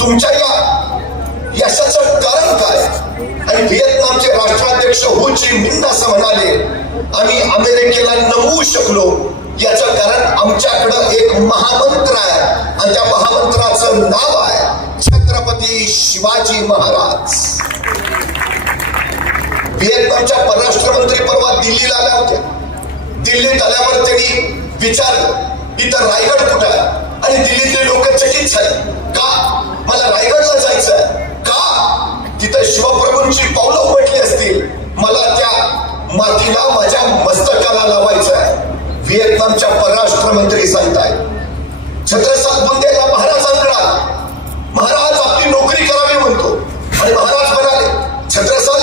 तुमच्या या यशाचं कारण काय? आणि व्हिएतनामचे राष्ट्राध्यक्ष हो ची मिन असं म्हणाले, आम्ही अमेरिकेला नमवू शकलो याचं कारण आमच्याकडं एक महामंत्र आहे आणि त्या महामंत्राचं नाव आहे छत्रपती शिवाजी महाराज. व्हिएतनामच्या परराष्ट्र मंत्री परवा दिल्लीला आल्या होत्या. दिल्लीत आल्यावर त्यांनी विचारलं इथं रायगड कुठं आहे? आणि दिल्लीतले लोक चकित झाले. का? मला रायगडला जायचंय. का? तिथं शिवप्रभूंची पावलं उमटली असतील, मला त्या मातीला माझ्या मस्तकाला लावायचं आहे. व्हिएतनामच्या परराष्ट्र मंत्री सांगताय छत्रसाल बुंदेला महाराजांकडे आला. महाराज आपली नोकरी करावी म्हणतो. आणि महाराज म्हणाले छत्रसाल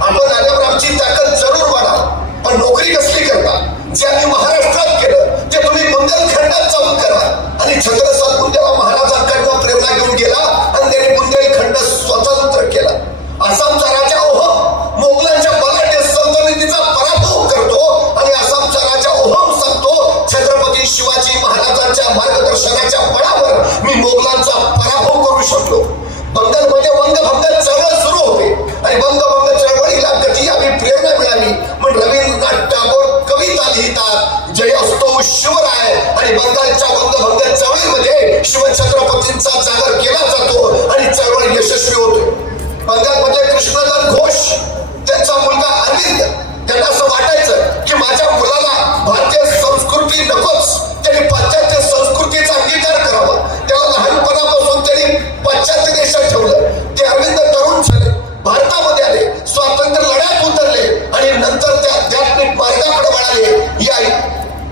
आपण आल्यावर आमची ताकद जरूर वाढाल, पण नोकरी कसली करता? जे आम्ही महाराष्ट्रात केलं ते तुम्ही बुंदेलखंडात जाऊन करा. आणि छत्रसाल बुंदेला महाराजांकडनं प्रेरणा घेऊन गेला आणि त्याने बुंदेलखंड स्वतंत्र केला. आसामचा राजा ओहम मोगलांच्या बलाढ्य सल्तनतीचा पराभव करतो आणि आसामचा राजा ओहम सांगतो छत्रपती शिवाजी महाराजांच्या मार्गदर्शनाच्या बळावर मी मोगलांचा पराभव करू शकलो. बंगालमध्ये वंगभंग चळवळ सुरू होते आणि वंगभंग चळवळीला गती आणि प्रेरणा मिळाली म्हणून रवींद्रनाथ टागोर कविता लिहितात जय असतो शिवराय. आणि बंगालच्या वंगभंग चळवळीमध्ये शिवछत्रपतींचा जागर केला जातो आणि चळवळ यशस्वी होते. बंगालमध्ये कृष्णदास घोष त्यांचा मुलगा अरविंद, त्यांना असं वाटायचं की माझ्या मुलाला भारतीय संस्कृती नकोच, त्यांनी पाश्चात्य संस्कृतीचा अंगीकार करावा. त्याला लहानपणापासून त्यांनी पाश्चात्य देशात ठेवलं. ते अरविंद तरुण झाले, भारतामध्ये आले, स्वातंत्र्य लढ्यात उतरले आणि नंतर ते आध्यात्मिक मार्गाकडे वळाले. या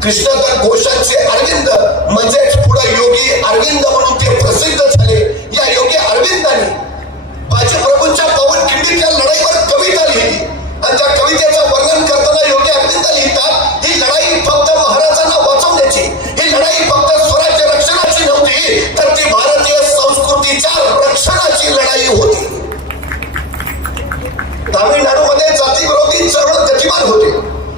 कृष्णदास घोषांचे अरविंद म्हणजेच पुढे योगी अरविंद म्हणून ते प्रसिद्ध झाले. या योगी अरविंदांनी बाजीप्रभूंच्या पवन खिंडीच्या लढाईवर कविता लिहिली आणि त्या कवितेचं वर्णन करताना योगी अरविंद लिहितात ही लढाई फक्त महाराजांना वाचवण्याची, ही लढाई फक्त स्वराज्य रक्षणाची नव्हती, तर ती भारतीय संस्कृतीच्या रक्षणाची लढाई होती. तामिळनाडूमध्ये जातीविरोधी चळवळ गतिमान होते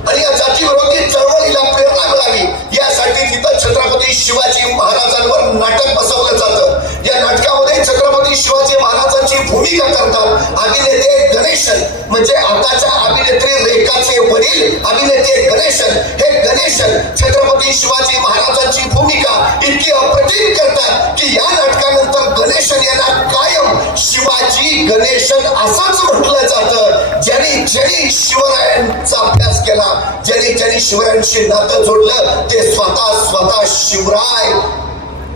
आणि या जातीविरोधी चळवळीला प्रेरणा मिळावी यासाठी तिथं छत्रपती शिवाजी महाराजांवर नाटक बसवलं जातं. या नाटकामध्ये छत्रपती शिवाजी महाराजांची भूमिका करतात अभिनेते गणेशन, म्हणजे आताच्या अभिनेत्री रेखाचे वडील अभिनेते गणेशन. हे गणेशन छत्रपती शिवाजी महाराजांची भूमिका इतकी अप्रतिम करतात की या नाटकानंतर गणेशन यांना कायम शिवाजी गणेशन असंच म्हटलं जातं. ज्यांनी ज्यांनी शिवरायांचा अभ्यास केला, ज्यांनी शिवरायांशी नातं जोडलं ते स्वतः शिवराय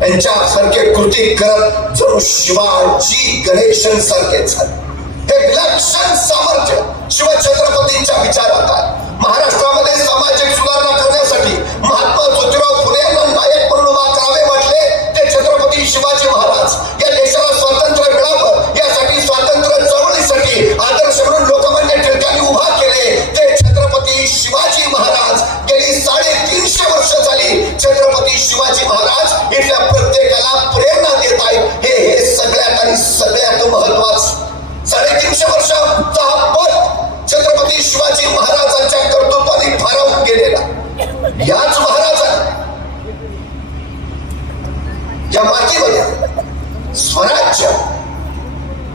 यांच्यासारखे कृती करत जणू शिवाजी गणेशन सारखे झाले. हे विलक्षण सामर्थ्य शिवछत्रपतींच्या विचारात आहे. महाराष्ट्रामध्ये सामाजिक सुधारणा करण्यासाठी महात्मा ज्योतिराव फुले यांना नायक म्हणून उभा करावे वाटले ते छत्रपती शिवाजी महाराज. या देशाला स्वातंत्र्य मिळावं यासाठी स्वातंत्र्य चळवळीसाठी आदर्श म्हणून लोकमान्य टिळकांनी उभा केले ते छत्रपती शिवाजी महाराज. गेली 350 वर्ष झाली छत्रपती शिवाजी महाराज इथल्या प्रत्येकाला प्रेरणा देत आहेत. हे सगळ्यात आणि सगळ्यात महत्वाचं 350 वर्षाचा पद छत्रपती शिवाजी महाराजांच्या कर्तृत्वाने भारावून गेलेला. याच महाराजांनी या मातीमध्ये स्वराज्य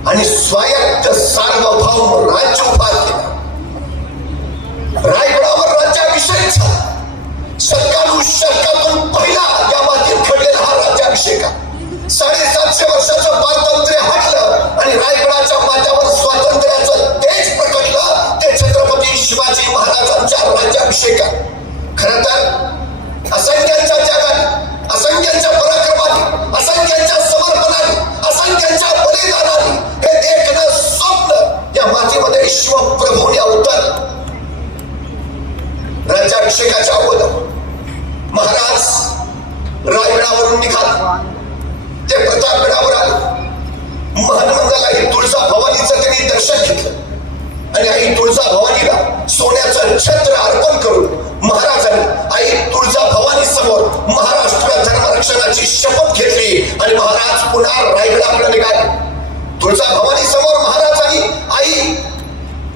आणि स्वायत्त सार्वभौम राज्य उभा केला. रायगडावर राज्याभिषेक झाला. शतकानुशतकातून पहिला या मातीत घडलेला हा राज्याभिषेक. 750 वर्षाचं पारतंत्र्य हटलं आणि रायगडाच्या माथ्यावर स्वातंत्र्याचं तेज प्रकटलं ते छत्रपती शिवाजी महाराजांच्या राज्याभिषेकात. खरं तर असंख्यांच्या त्यागाने, असंख्यांच्या पराक्रमाने, असंख्यांच्या समर्पणाने, असंख्यांच्या बलिदानाने हे देखणं स्वप्न या मातीमध्ये शिवप्रभूने अवतरलं. राज्याभिषेकाच्या अगोदर महाराज रायगडावरून निघाले, ते प्रतापगडावर आले. महानंदाला आई तुळजा भवानीचं त्यांनी दर्शन घेतलं आणि आई तुळजा भवानीला सोन्याचं छत्र अर्पण करून महाराजांनी आई तुळजा भवानी समोर महाराष्ट्र धर्मरक्षणाची शपथ घेतली आणि महाराज पुन्हा रायगडाकडे निघाले. तुळजा भवानी समोर महाराजांनी आई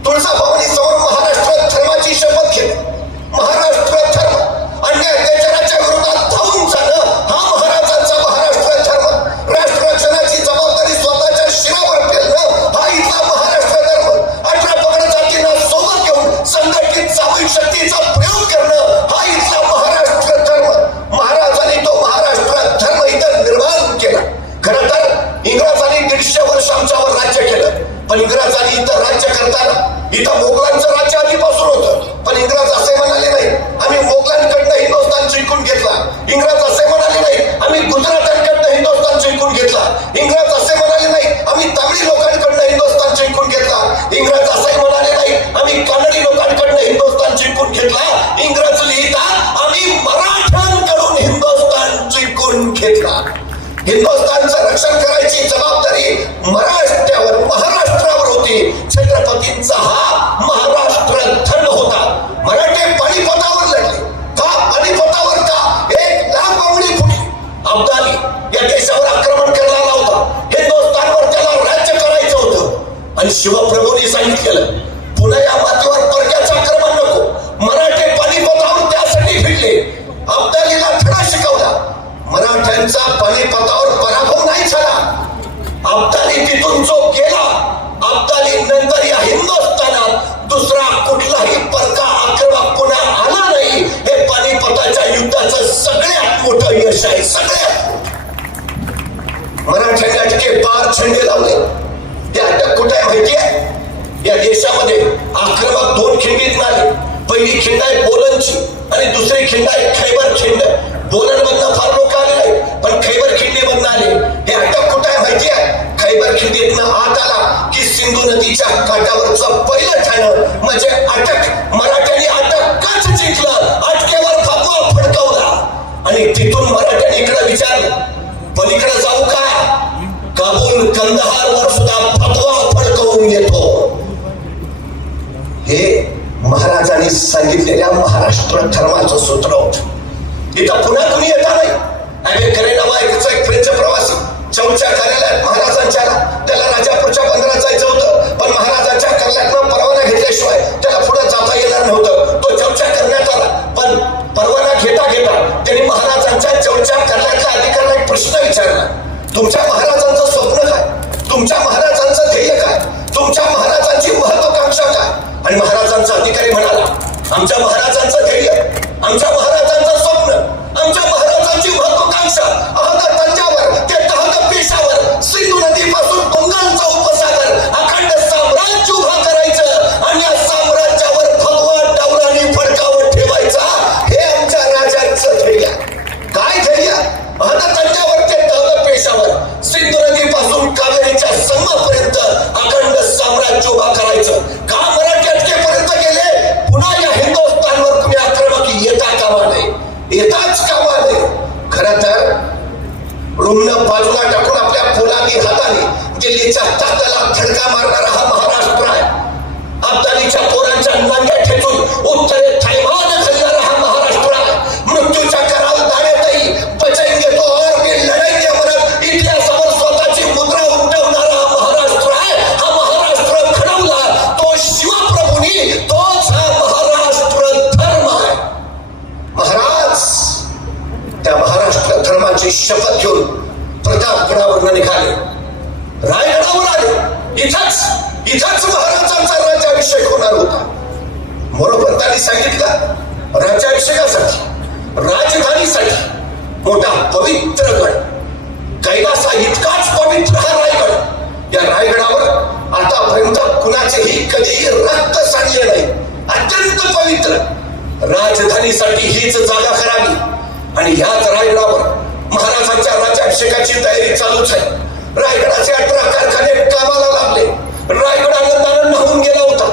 तुळजा भवानी समोर महाराष्ट्र धर्माची शपथ घेतली. महाराष्ट्र धर्म अन्याय अत्याचाराच्या विरोधात धावून जाणं हा महाराजांचा महाराष्ट्र धर्म. राष्ट्र रक्षणाची जबाबदारी हिंदुस्थानचं रक्षण करायची जबाबदारी महाराष्ट्रावर होती. छत्रपतींचा हा महाराष्ट्र धन होता. मराठे पानिपतावर लढले. का पानिपतावर? का 1,00,000 बावडी फुटली. अब्दाली या देशावर आक्रमण करणारा होता. हिंदुस्थानवर त्याला राज्य करायचं होतं आणि शिवप्रभूंनी सांगितलेलं पुन्हा या मातीवर परक्याचं आक्रमण नको. मराठे पानिपतावर त्यासाठी भिडले. अब्दालीला धडा शिकवला. मराठ्यांचा पानिपतावर पराभव नाही झाला. अब्दाली तिथून जो गेला, अब्दाली नंतर या हिंदुस्थानात दुसरा कुठलाही परका आक्रमक पुन्हा आला नाही. हे पानिपताच्या युद्धाचं सगळ्यात मोठं यश आहे. सगळ्यात मराठ्यांनी अटके पार झेंडे लावले. ते अटक कुठे आहे माहितीये? या देशामध्ये आक्रमक 2 खिंडीत आले. पहिली खिंड आहे बोलनची आणि दुसरी खिंड आहे खैबर खिंड. बोलन मधनं फार लोक आले नाही, पण खैबर खिंडीमधनं आले. हे अटक कुठे आहे माहिती आहे? खैबर खिंडीतनं आत आला की सिंधू नदीच्या काठावरचं पहिलं ठाणं म्हणजे अटक. मराठ्यांनी अटक काच जिंकलं. अटकेवर फतवा फडकवला आणि तिथून मराठ्यांनी इकडे विचारलं पलीकडे जाऊ का? काबूल कंदहारवर सुद्धा फतवा फडकवून येतो. हे महाराजांनी सांगितलेल्या महाराष्ट्र धर्माचं सूत्र होतं. इथं पुन्हा तुम्ही येता नाही. अमेरिकेने नावा एक फ्रेंच प्रवासी चौच्या कार्यालयात महाराजांच्या, त्याला राजापूरच्या बंदरात जायचं होतं, पण महाराजांच्या कार्यालयातनं परवाना घेतल्याशिवाय त्याला पुढे जाता येणार नव्हतं. तो चौच्या करण्यात आला, पण परवाना घेता घेता त्यांनी महाराजांच्या चौच्या कार्यालयातल्या अधिकाऱ्याला एक प्रश्न विचारला. तुमच्या महाराजांचं स्वप्न काय? तुमच्या महाराजांचं ध्येय काय? तुमच्या महाराजांची महत्वाकांक्षा काय? आणि महाराजांचा अधिकारी म्हणाला आमच्या महाराजांचं ध्येय, आमच्या महाराजांचं स्वप्न, आमच्या महाराजांची महत्वाकांक्षा अहद तंजावर ते तहद पेशावर, सिंधू नदीपासून बंगालचा उपसागर अखंड साम्राज्य उभा करायचं आणि या साम्राज्यावर भगवा डावराने फडकावत ठेवायचा. हे आमच्या राजांचं ध्येय. काय ध्येय? अहद तंजावर ते तहद पेशावर, सिंधू नदीपासून कावेरीच्या संगमापर्यंत अखंड साम्राज्य उभा करायचं. का मराठी अटकेपर्यंत गेले? पुन्हा या हिंदुस्थानवर तुम्ही आक्रमक येता कामा नये, येताच कामा नये. खरं तर रुग्ण बाजूला टाकून आपल्या पोलादी हाताने दिल्लीच्या ताकदला धडका मारणारा हा महाराष्ट्र आहे. अब्दालीच्या पोरांच्या नांग्या ठेचून उत्तरेत थैमान घालणारा हा महाराष्ट्र आहे. मृत्यूच्या कराल दाण्यातही बचाएंगे तो और भी लढाईचे म्हणत इतिहासावर स्वतःची मुद्रा उमटवणारा हा महाराष्ट्र आहे. हा महाराष्ट्र घडवला तो शिवप्रभूंनी, तोच हा महाराष्ट्र धर्म आहे. महाराज त्या महाराष्ट्र धर्माची शपथ घेऊन प्रतापगडावर निघाले, रायगडावर आले. इथंच महाराजांचा राज्याभिषेक होणार होता. मोरोपंतांनी सांगितलं राज्याभिषेकासाठी, राजधानीसाठी मोठा पवित्र गड, कैलासा इतकाच पवित्र हा रायगड. या रायगडावर आतापर्यंत कुणाचेही कधीही रक्त सांडले नाही. अत्यंत पवित्र. राजधानीसाठी हीच जागा करावी आणि याच रायगडावर महाराजांच्या राज्याभिषेकाची तयारी चालूच आहे. रायगडाचे 18 कारखाने कामाला लागले. रायगड आनंदानं न्हावून गेला होता.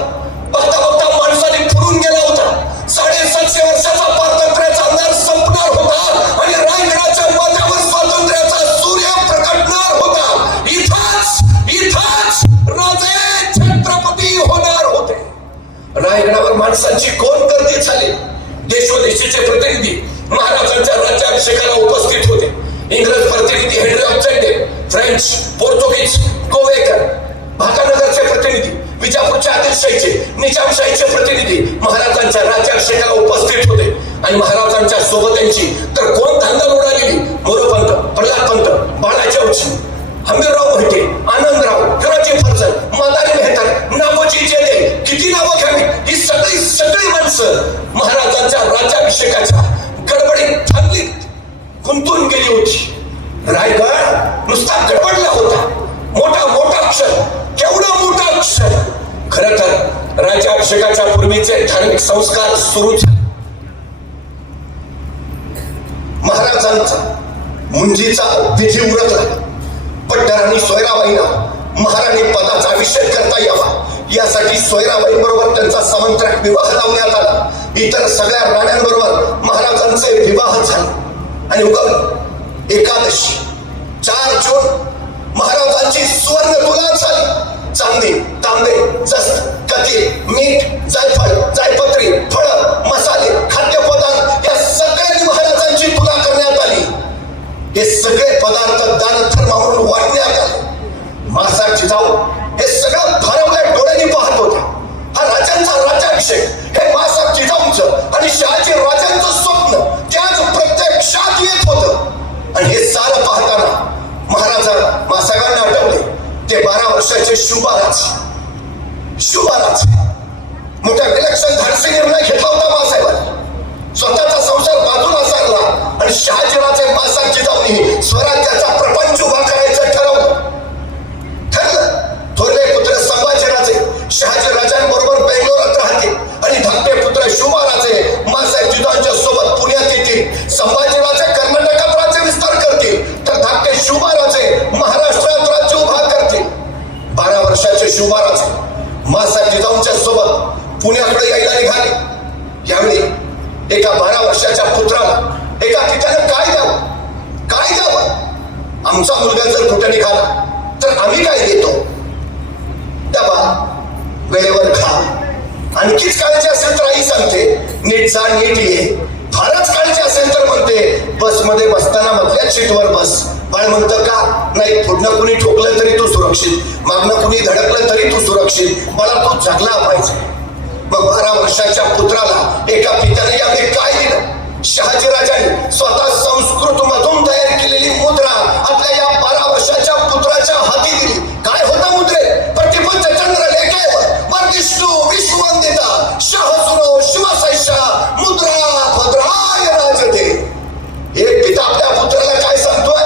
बघता बघता माणसाने फुरून गेला होता. 750 वर्षाचा स्वातंत्र्याचा अंधार संपणार होता आणि रायगडाच्या माथ्यावर स्वातंत्र्याचा सूर्य प्रकटणार होता. इथंच राजे छत्रपती होणार होते. रायगडावर माणसांची कोण गर्दी झाली. देशोदेशीचे प्रतिनिधी महाराजांच्या राज्याभिषेकाला उपस्थित होते. इंग्रज प्रतिनिधी हेनरी ऑफ चेंडे, फ्रेंच, पोर्तुगीज, गोवेकर, भाकानगरचे प्रतिनिधी, विजापूरच्या आदिलशाहीचे, निजामशाहीचे प्रतिनिधी महाराजांच्या राज्याभिषेकाला उपस्थित होते. आणि महाराजांच्या सोबत्यांची तर कोण धांदल उडालेली. मोरोपंत, प्रल्हादपंत, बाळाचौची, हंबीरराव मोहिते, आनंदराव, फिरोजी फर्जन, मदारी मेहतर, नागोजी जेले, किती नावं घ्यावी. ही सगळी माणसं महाराजांच्या राज्याभिषेकाच्या गडबडीत थांबलीत गुंतून गेली होती. रायगड नुसता गडबडला होता. मोठा क्षण, केवढा मोठा क्षण. खरं तर राज्याभिषेकाच्या पूर्वीचे धार्मिक संस्कार सुरू झाले. महाराजांचा मुंजीचा विधी उरकला. पट्टराणी सोयराबाईंना महाराणी पदाचा अभिषेक करता यावा यासाठी सोयराबाई बरोबर त्यांचा सामंत्रिक विवाह लावण्यात आला. इतर सगळ्या राण्यांबरोबर महाराजांचे विवाह झाले आणि एकादशी 4 जून महाराजांची सुवर्ण तुला झाली. चांदी, तांबे, जस्त, कथी, मीठ, जायफळ, जायपत्री, फळं, मसाले, खाद्यपदार्थ या सगळ्यांनी महाराजांची तुला करण्यात आली. हे सगळे पदार्थ दानधर्म म्हणून वाटण्यात आले. मासा जिजाऊ हे सगळं भारावल्या डोळ्यांनी पाहत होता. हा राजांचा राज्याभिषेक हे मासा जिजाऊंचं आणि शहाजी राजांचं स्वप्न त्याच प्रत्यक्षात येत होतं. आणि हे सारं पाहताना महाराजांना मासाहेबांना आठवले ते 12 वर्षाचे शुभाराज. मोठ्या विलक्षण धाडसी निर्णय घेतला होता मासाहेबांनी. स्वतःचा संसार बाजूला सारला आणि शहाजीराजे मासा जिजाऊंनी स्वराज्याचा प्रपंच उभा करायचं ठरवलं. थोरले पुत्र संभाजीराजे शहाजी राजांबरोबर बेंगलोरात राहतील आणि धाकटे पुत्र शुभाराजे मासाहेब जिजाऊंच्या सोबत पुण्यात येतील. संभाजीराजे कर्नाटकात राज्य विस्तार करतील तर धाकटे शुभाराजे महाराष्ट्रात राज्य उभा करतील. 12 वर्षाचे शुभाराजे मासाहेब जिजाऊंच्या सोबत पुण्याकडे यायला निघाले. यावेळी एका 12 वर्षाच्या पुत्राला एका पित्यानं काय द्यावं? आमचा मुलगा जर कुठे निघाला तर आम्ही काय देतो? डबा, वेळेवर खा, आणखीच काळजी असेल तर आई सांगते नीट जा, नीट ये. फारच काळजी असेल तर म्हणते बसमध्ये बसताना मधल्याच सीटवर बस. बाळ म्हणतं का? नाही, पुढनं कुणी ठोकलं तरी तू सुरक्षित, मागणं कुणी धडकलं तरी तू सुरक्षित, मला तू जगला पाहिजे. मग 12 वर्षाच्या पुत्राला एका पित्याने यावेळी काय दिलं? शहाजीराजांनी स्वतः संस्कृत मधून तयार केलेली मुद्रा आपल्या या 12 वर्षाच्या पुत्राच्या हाती दिली. काय होता मुद्रे? प्रतिपंच चंद्र लेखेवर वर्धिष्णू विश्ववंदिता शाहसुरो शिवसैषा मुद्रा भद्राय राजते. एक पिता आपल्या पुत्राला काय सांगतोय?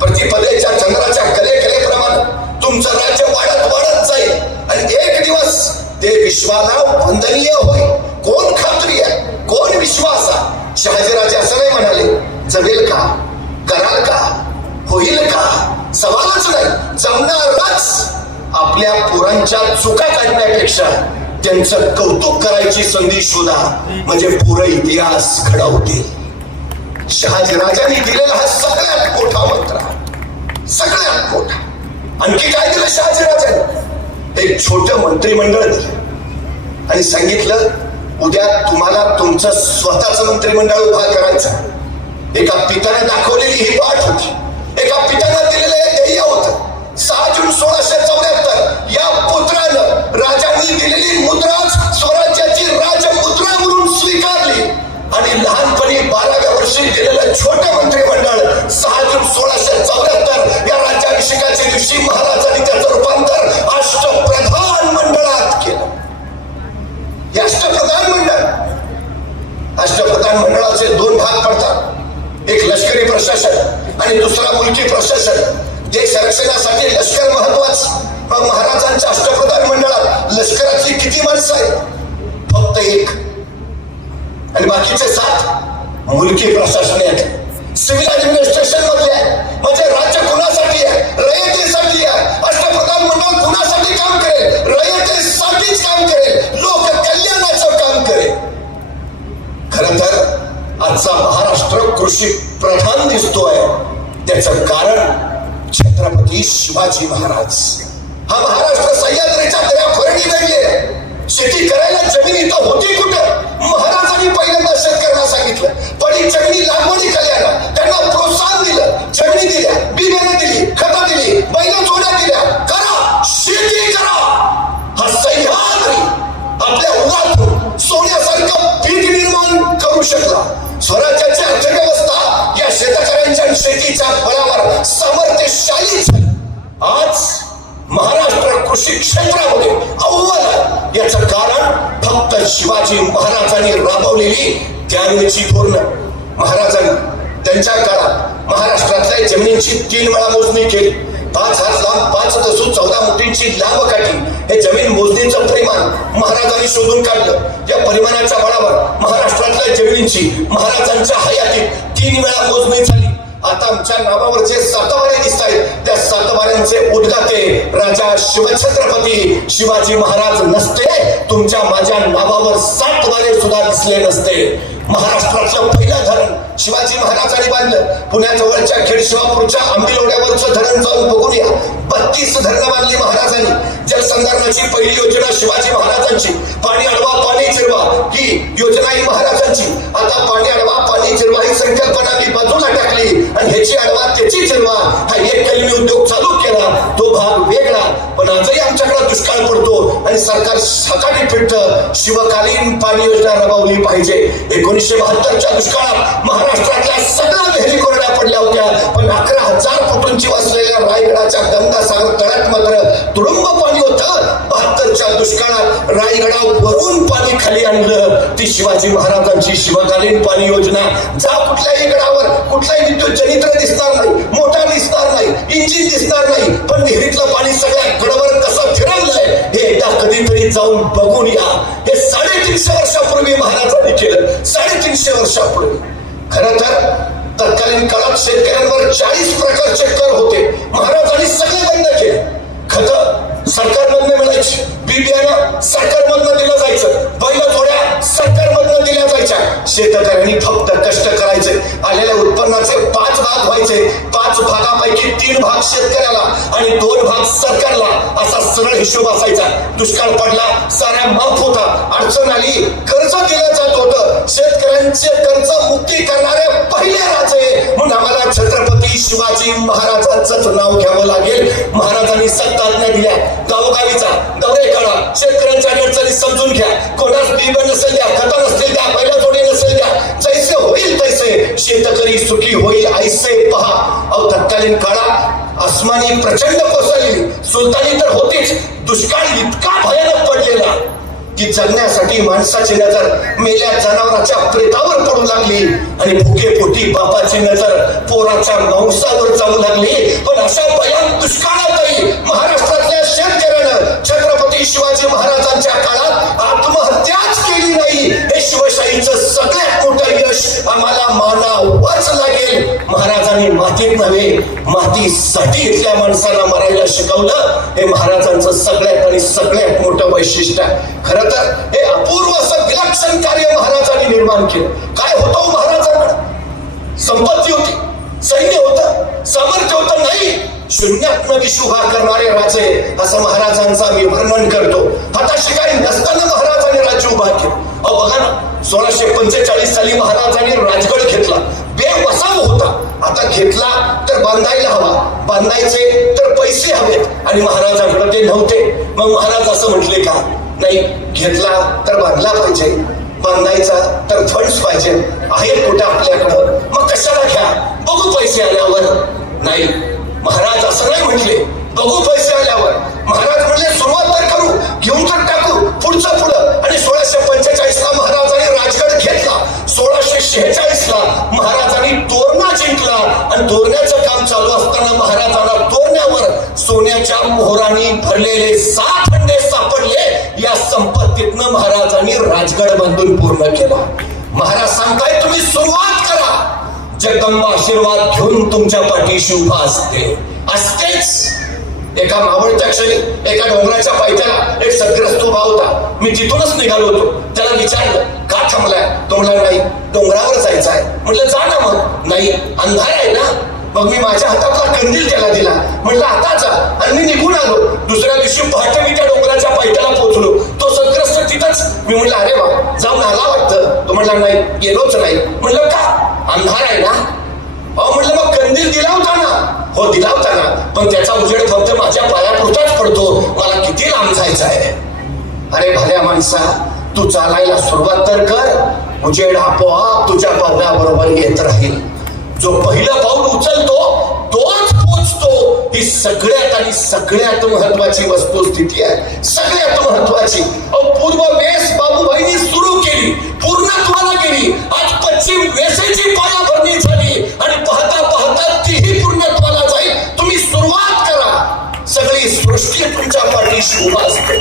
प्रतिपदेच्या चंद्राच्या कलेप्रमाणे तुमचं राज्य वाढत जाईल आणि एक दिवस ते विश्वाला वंदनीय होईल. कोण खात्री आहे? कोण विश्वास आहे? शहाजीराजे असं नाही म्हणाले जमेल का, कराल का, होईल का? सवालच नाही, जमणारच. आपल्या पोरांच्या चुका काढण्यापेक्षा त्यांचं कौतुक करायची संधी शोधा, म्हणजे पुरं इतिहास घडवतील. शहाजीराजांनी दिलेला हा सगळ्यात मोठा मंत्र, सगळ्यात मोठा. आणखी काय दिलं शहाजीराजांनी? एक छोटं मंत्रिमंडळ दिलं आणि सांगितलं उद्या तुम्हाला तुमचं स्वतःच मंत्रिमंडळ उभा करायचं. एका पित्याने दाखवलेली ही वाट होती, एका पित्याने दिलेलं हे ध्येय होतं. 6 जून 1674 या पुत्रानं राजांनी दिलेली मुद्राच स्वराज्याची राजमुद्रा म्हणून स्वीकारली आणि लहानपणी 12व्या वर्षी दिलेलं छोटं मंत्रिमंडळ 6 जून 1674 या राज्याभिषेकाच्या दिवशी महाराजांनी त्याचं रूपांतर अष्टप्रधान मंडळात केलं. हे अष्टप्रधान मंडळाचे 2 भाग पडतात. एक लष्करी प्रशासन आणि दुसरा मुलकी प्रशासन. देश संरक्षणासाठी लष्कर महत्वाचं. मग महाराजांच्या अष्टप्रधान मंडळात लष्कराची किती माणसं आहेत? फक्त 1 आणि बाकीचे 7 मुलकी प्रशासन आहेत. सिव्हिल ऍडमिनिस्ट्रेशन मधले आहे. म्हणजे राज्य कुणासाठी आहे? रयतेसाठी आहे. अष्टप्रधान मंडळ कुणासाठी काम करेल? रयतेसाठीच काम करेल, लोक कल्याणाचं काम करेल. खरं तर आजचा महाराष्ट्र कृषी प्रधान दिसतोय, त्याचं कारण छत्रपती शिवाजी महाराज. हा महाराष्ट्र सह्याद्रीच्या दऱ्याखोऱ्याने घडले. शेती करायला जमीन इथं होती कुठं? महाराजांनी पहिल्यांदा शेतकऱ्यांना सांगितलं पडी जमिनी लागवडी केल्यानं त्यांना प्रोत्साहन दिलं. जमिनी दिल्या, बियाणं दिली, खतं दिली, बैल जोड्या दिल्या. करा, शेती करा. हा सह्याद्री आपल्या उन्हातून सोन्यासारखं पीक निर्माण करू शकला. स्वराज्याची अर्थव्यवस्था या शेतकऱ्यांच्या शेतीच्या बळावर सामर्थ्यशाली झाली. आज महाराष्ट्र कृषी क्षेत्रामध्ये अव्वल. याचं कारण फक्त शिवाजी महाराजांनी राबवलेली त्यावेळची पूर्ण. महाराजांनी त्यांच्या काळात महाराष्ट्रातल्या जमिनींची 3 वेळा मोजणी केली. 5 हात लांब 5 दसून 14 मुठींची लांब काठी हे जमीन मोजणीचं परिमाण महाराजांनी शोधून काढलं. या परिमाणाच्या बळावर महाराष्ट्रातल्या जमिनींची महाराजांच्या हयातीत 3 वेळा मोजणी झाली. आता आमच्या नावावर जे सातबारे दिसत आहेत त्या सातबाऱ्यांचे उद्गाते राजा शिवछत्रपती शिवाजी महाराज नसते, तुमच्या माझ्या नावावर 7 बारे सुद्धा दिसले नसते. महाराष्ट्रातलं पहिलं धरण शिवाजी महाराजांनी बांधलं. पुण्याजवळच्या खेडशिवापूरच्या आंबिलोड्यावरचं धरण जाऊन बघूया. 32 धरणं बांधली महाराजांनी. जलसंधारणाची पहिली योजना शिवाजी महाराजांची. पाणी अडवा पाणी जिरवा ही योजना ही महाराजांची. आता पाणी अडवा पाणी जिरवा ही संकल्पना मी बाजूला टाकली आणि ह्याची अडवा त्याची जिरवा हा एक कलमी उद्योग चालू केला. तो भाग वेगळा. पण आजही आमच्याकडे दुष्काळ पडतो आणि सरकार सकाळी फिरतं. शिवकालीन पाणी योजना राबवली पाहिजे. 1972च्या दुष्काळात महाराष्ट्रातल्या सगळ्या विहिरी कोरड्या पडल्या होत्या. पण 11,000 फुटांची वसलेल्या रायगडाच्या गंगासागर तळ्यात मात्र तुडुंब पाणी होतं. 72च्या दुष्काळात रायगडावरून पाणी खाली आणलं. ती शिवाजी महाराजांची शिवकालीन पाणी योजना. जा कुठल्याही गडावर कुठलाही विद्युत जनित्र दिसणार नाही, मोटार दिसणार नाही, इंजिन दिसणार नाही, पण विहिरीतलं पाणी सगळ्या गडावर कसं फिरवलंय हे एकदा कधीतरी जाऊन बघून या. हे 350 वर्षापूर्वी महाराजांनी केलं. 350 वर्षापूर्वी. खरं तर तत्कालीन काळात शेतकऱ्यांवर 40 प्रकारचे कर होते. महाराजांनी सगळे बंद केले. खत सरकारमधनं मिळायची, बी बियाणं सरकारमधनं दिलं जायचं, बैल जोड्या सरकारमधनं दिल्या जायच्या. शेतकऱ्यांनी फक्त कष्ट करायचे. आलेल्या उत्पन्नाचे 5 भाग व्हायचे. 5 भागापैकी 3 भाग शेतकऱ्याला आणि 2 भाग सरकारला असा सरळ हिशोब असायचा. दुष्काळ पडला, सारा माफ होता. अडचण आली, कर्ज दिलं जात होतं. शेतकऱ्यांचे कर्ज मुक्ती करणारे पहिले राजे म्हणून आम्हाला छत्रपती शिवाजी महाराजांचंच नाव घ्यावं लागेल. महाराजांनी सत्ताज्ञा दिल्या. गावोगावीचा दौरे काढा, शेतकऱ्यांच्या अडचणी समजून घ्या. कोणास बीब नसेल द्या, खतं नसतील द्या, पहिल्या जोडी नसेल द्या. जैसे होईल तैसे शेतकरी सुखी होईल ऐसे पहा. अहो तत्कालीन काळात आसमानी प्रचंड कोसळली. सुलतानी तर होतीच. दुष्काळ इतका भयानक पडलेला की जगण्यासाठी माणसाची नजर मेल्या जनावराच्या प्रेतावर पडू लागली आणि भुके पोटी बापाची नजर पोराच्या मांसावर जाऊ लागली. पण अशा भयानक दुष्काळातही महाराष्ट्रातल्या शेतकऱ्यानं छत्रपती शिवाजी महाराजांच्या काळात आत्महत्याच केली नाही. हे शिवशाहीचं सगळ्यात मोठं यश आम्हाला मानावंच लागेल. महाराजांनी मातीत नव्हे मातीसाठी इथल्या माणसाला मरायला शिकवलं. हे महाराजांचं सगळ्यात आणि सगळ्यात मोठं वैशिष्ट्य आहे. खरं तर हे अपूर्व असं विलक्षण कार्य महाराजांनी निर्माण केलं. काय होतं महाराजांकडे? संपत्ती होती, सैन्य होतं, सामर्थ्य होतं नाही. शून्यातनं विश्व उभा करणारे राजे असं महाराजांचा मी वर्णन करतो. हाताशी काही नसताना महाराजांनी राज्य उभा केलं. अहो बघा ना, 1645 साली महाराजांनी राजगड घेतला. बेवसाव होता. आता घेतला तर बांधायला हवा, बांधायचे तर पैसे हवेत आणि महाराजांकडे ते नव्हते. मग महाराज असं म्हटले का? नाही, घेतला तर बांधला पाहिजे, बांधायचा तर फंड्स पाहिजे. आहेत कुठे आपल्याकडं? मग कशाला घ्या, बघू पैसे आल्यावर. नाही, महाराज असं नाही म्हटले, बघू पैसे आल्यावर. महाराज म्हणले सुरुवात तर करू, घेऊन तर टाकू, पुढचं पुढं. आणि 1645 ला महाराजांनी राजगड घेतला. 1646 ला महाराजांनी तोरणा जिंकला आणि तोरण्याचं काम चालू असताना महाराजांना तोरण्यावर सोन्याच्या मोहरांनी भरलेले 7 खंडे सापडले. या संपत्तीतनं महाराजांनी राजगड बांधून पूर्ण केला. महाराज सांगताय तुम्ही सुरुवात करा, जगदंबा आशीर्वाद घेऊन तुमच्या पाठीशी उभा असतेच. एका मावळत्या क्षणी एका डोंगराच्या पायथ्याला एक सद्ग्रस्त उभा होता. मी तिथूनच निघालो होतो. त्याला विचारलं, का थांबलाय? तो म्हणला, नाही, डोंगरावर जायचं आहे. म्हटलं जा ना. मग नाही, अंधार आहे ना. मग मी माझ्या हातातला कंदील त्याला दिला. म्हटलं आता जा. आणि मी निघून आलो. दुसऱ्या दिवशी पहाटे मी त्या डोंगराच्या पायथ्याला पोहोचलो. तो सद्ग्रस्त तिथंच. मी म्हटलं, अरे वा, जाऊन आला वाटतं. तो म्हटला, नाही, गेलोच नाही. म्हटलं का? अंधार आहे ना. अहो म्हटलं, मग कंदील दिला होता ना. हो दिला होता ना, पण त्याचा उजेड फक्त माझ्या पायापुरताच पडतो. मला किती लांब जायचं आहे. अरे भल्या माणसा, तू चालायला सुरुवात तर कर. उजेड आपोआप तुझ्या पावलाबरोबर येत राहील. जो पहिलं पाऊल उचलतो तोच पोचतो. ही सगळ्यात आणि सगळ्यात महत्वाची वस्तुस्थिती आहे. सगळ्यात महत्वाची. पूर्व वेस बाबूभाईंनी सुरू केली, पूर्णत्वाला केली. आज पश्चिम वेसेची पायाभरणी झाली आणि पाहता पाहता तीही पूर्णत्वाला जाईल. तुम्ही सुरुवात करा. सगळी सृष्टी तुमच्या पाठीशी उभा असते.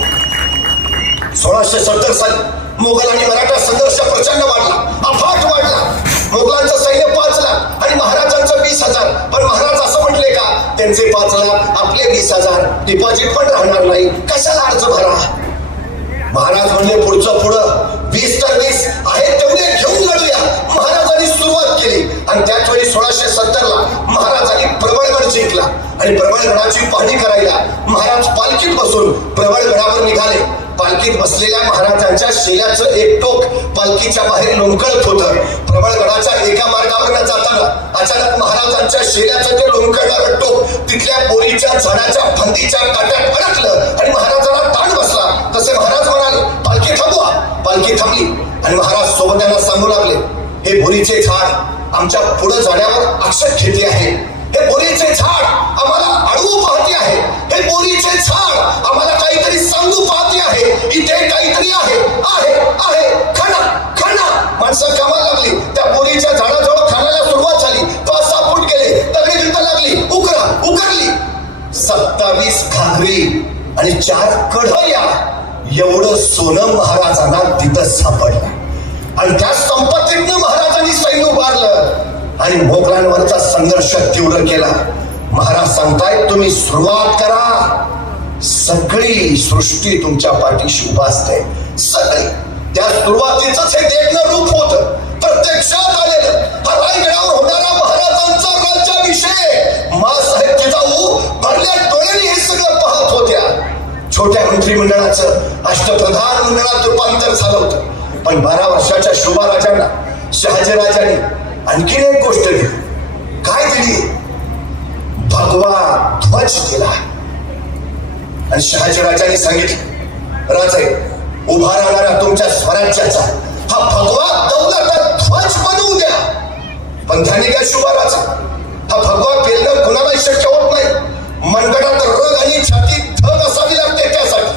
1670 साली मोगल आणि मराठा संघर्ष प्रचंड वाढला, अफाट वाढला. मोगलांचं सैन्य 5 लाख आणि महाराजांचं 20,000. पण महाराज असं म्हटले का, त्यांचे 5 लाख, आपले 20,000, डिपॉझिट पण राहणार नाही, कशाला अर्ज भरा? महाराज म्हणले पुढचं पुढं, 20 तर 20 आहेत तेवढे घेऊन लढूया. महाराजांनी सुरुवात केली. आणि प्रबळगडाची पाहणी करायला महाराज पालखीत बसून प्रबळगडावर निघाले. पालखीत बसलेल्या महाराजांच्या शेल्याचं एक टोक पालखीच्या बाहेर लोंबकळत होतं. प्रबळगडाच्या एका मार्गावर जाताना अचानक महाराजांच्या शेल्याचं ते लोंबकळणारं टोक तिथल्या बोरीच्या झाडाच्या फांदीच्या काट्यात अडकलं आणि महाराजांना ताण बसला. तसे महाराज म्हणाले, पालखी थांबवा. पालखी थांबली आणि महाराज सोबत्यांना सांगू लागले, हे बोरीचे झाड आमच्या पुढे जाण्यावर आक्षेप घेते आहे. हे बोरीचे झाड आम्हाला अडवू पाहते आहे. हे बोरीचे झाड आम्हाला काहीतरी सांगू पाहते आहे. इथे काहीतरी आहे आहे आहे खाना खाना. माणसं कामाला लागली. त्या बोरीच्या झाडाजवळ खाण्याला सुरुवात झाली. 5-6 फूट गेले. तगडी भिंत लागली. उकरली. 27 घागरी आणि 4 कढया एवढं सोनं महाराजांना तिथं सापडलं. आणि त्या संपत्तीतनं महाराजांनी सैन्य उभारलं आणि मोगलांवरचा संघर्ष तीव्र केला. महाराज सांगतायत, तुम्ही सुरुवात करा. सगळी सृष्टी तुमच्या पाठीशी उभा असते. सगळी. त्या सुरुवातीच हे देखणं रूप होतं. प्रत्यक्षात आलेलं हा रायगडावर होणारा महाराजांचा राज्याभिषेक. माँसाहेब जिजाऊ भरल्या डोळ्यांनी हे सगळं पाहत होत्या. छोट्या मंत्रिमंडळाचं अष्टप्रधान मंडळात रूपांतर झालं होतं. पण 12 वर्षाच्या शोभाराजांना शहाजीराजांनी आणखीन एक गोष्ट दिली. काय दिली? भगवा ध्वज दिला. आणि शहाजीराजांनी सांगितलं, राजे उभा राहणारा तुमच्या स्वराज्याचा हा भगवा दौलत ध्वज बनवू द्या. पण ध्यानी घ्या शुभाराजा, हा भगवा पेलणं कुणालाही शक्य होत नाही. मनगटात रग आणि छातीत धग असावी लागते त्यासाठी.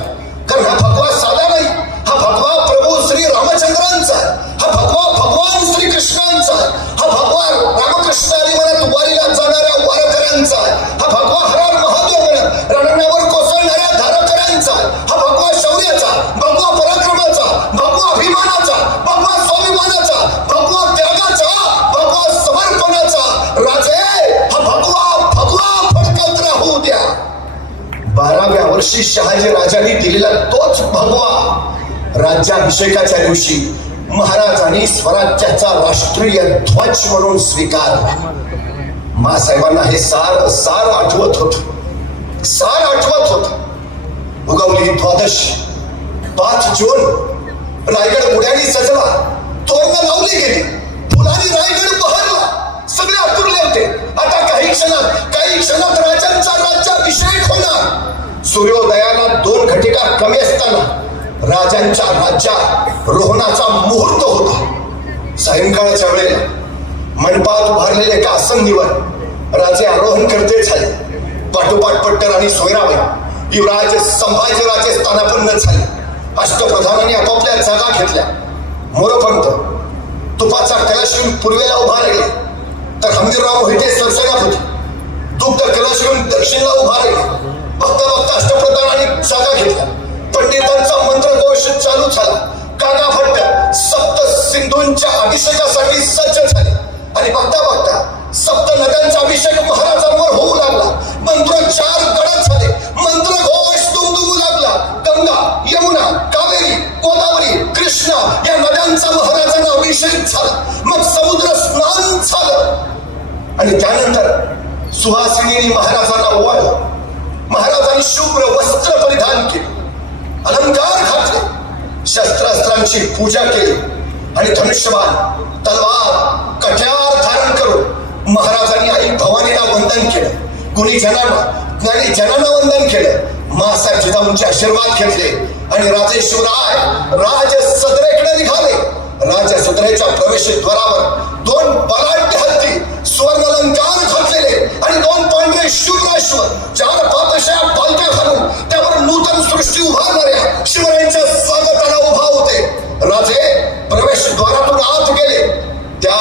कारण हा भगवा साधा नाही. हा भगवा प्रभू श्री रामचंद्रांचा. हा भगवा भगवान श्री कृष्णांचा. हा भगवा रामकृष्ण आणि म्हणत वारीला जाणाऱ्या वारकऱ्यांचा. हा भगवा हर महादेव म्हणत रणांगणावर कोसळणाऱ्या धारकऱ्यांचा. हा भगवा शौर्याचा, भगवा पराक्रमाचा, भगवा अभिमानाचा, भगवा स्वाभिमानाचा, भगवा त्यागाचा, भगवा समर्पणाचा. राजे हा भगवा भगवा फडकत राहू द्या. 12व्या वर्षी शहाजी राजांनी दिलेला तोच भगवा राज्याभिषेकाच्या दिवशी महाराजांनी स्वराज्याचा राष्ट्रीय ध्वज म्हणून स्वीकारला. माँसाहेबांना हे सार आठवत होत. उगवली द्वादशी 5 जून. रायगड गुढ्यांनी सजला. तोरणं लावली गेली. फुलांनी रायगड बहरला. सगळे आतुरले होते. आता काही क्षणात राजांचा राज्याभिषेक होणार. सूर्योदयाला 2 घटिका कमी असताना राजांच्या राज्यात रोहणाचा मुहूर्त होता. सायंकाळच्या वेळेला मंडपात उभारलेल्या एका आसंदीवर राजे आरोहण करते झाले. पाठोपाठ पट्टर आणि सोयराबाई युवराज संभाजीराजे स्थानापन्न झाले. अष्टप्रधानांनी आपापल्या जागा घेतल्या. मोरपंत तुपाचा कलश घेऊन पूर्वेला उभा राहिले, तर हमीरराव मोहिते सरसेनापती दुग्ध कलश घेऊन दक्षिणेला उभा राहिले. बघता अष्टप्रधानांनी जागा घेतल्या. पंडितांचा मंत्रघोष चालू झाला. कागा भट्ट सप्त सिंधूंच्या अभिषेकासाठी सज्ज झाले. आणि बघता सप्त नद्यांचा अभिषेक महाराजांवर होऊ लागला. मंत्रोच्चार गडद झाले. मंत्रघोष दुमदुमू लागला. गंगा, यमुना, कावेरी, गोदावरी, कृष्णा या नद्यांचा महाराजांना अभिषेक झाला. मग समुद्र स्नान झालं. आणि त्यानंतर सुहासिनींनी महाराजांना ओवाळलं. महाराजांनी शुभ्र वस्त्र परिधान केले, अलंकार घातले, शस्त्रास्त्रांची पूजा केली आणि धनुष्यबाण, तलवार, कट्यार धारण करून महाराजांनी आई भवानीला वंदन केलं. गुणी जनांना वंदन केलं. माँसाहेब जिजाऊंचे आशीर्वाद घेतले आणि राजे शिवराय राजसदरेकडे निघाले. राजसदरेच्या प्रवेशद्वारावर 2 बलाढ्य हत्ती, सुवर्ण अलंकार घातलेले आणि 2 पांढरे शूद्राश्व, 4 पातशा पालख्या घालून त्यावर नूतन सृष्टी उभारणाऱ्या शिवरायांच्या स्वागताला उभा होते. राजे प्रवेशद्वारातून आत गेले. त्या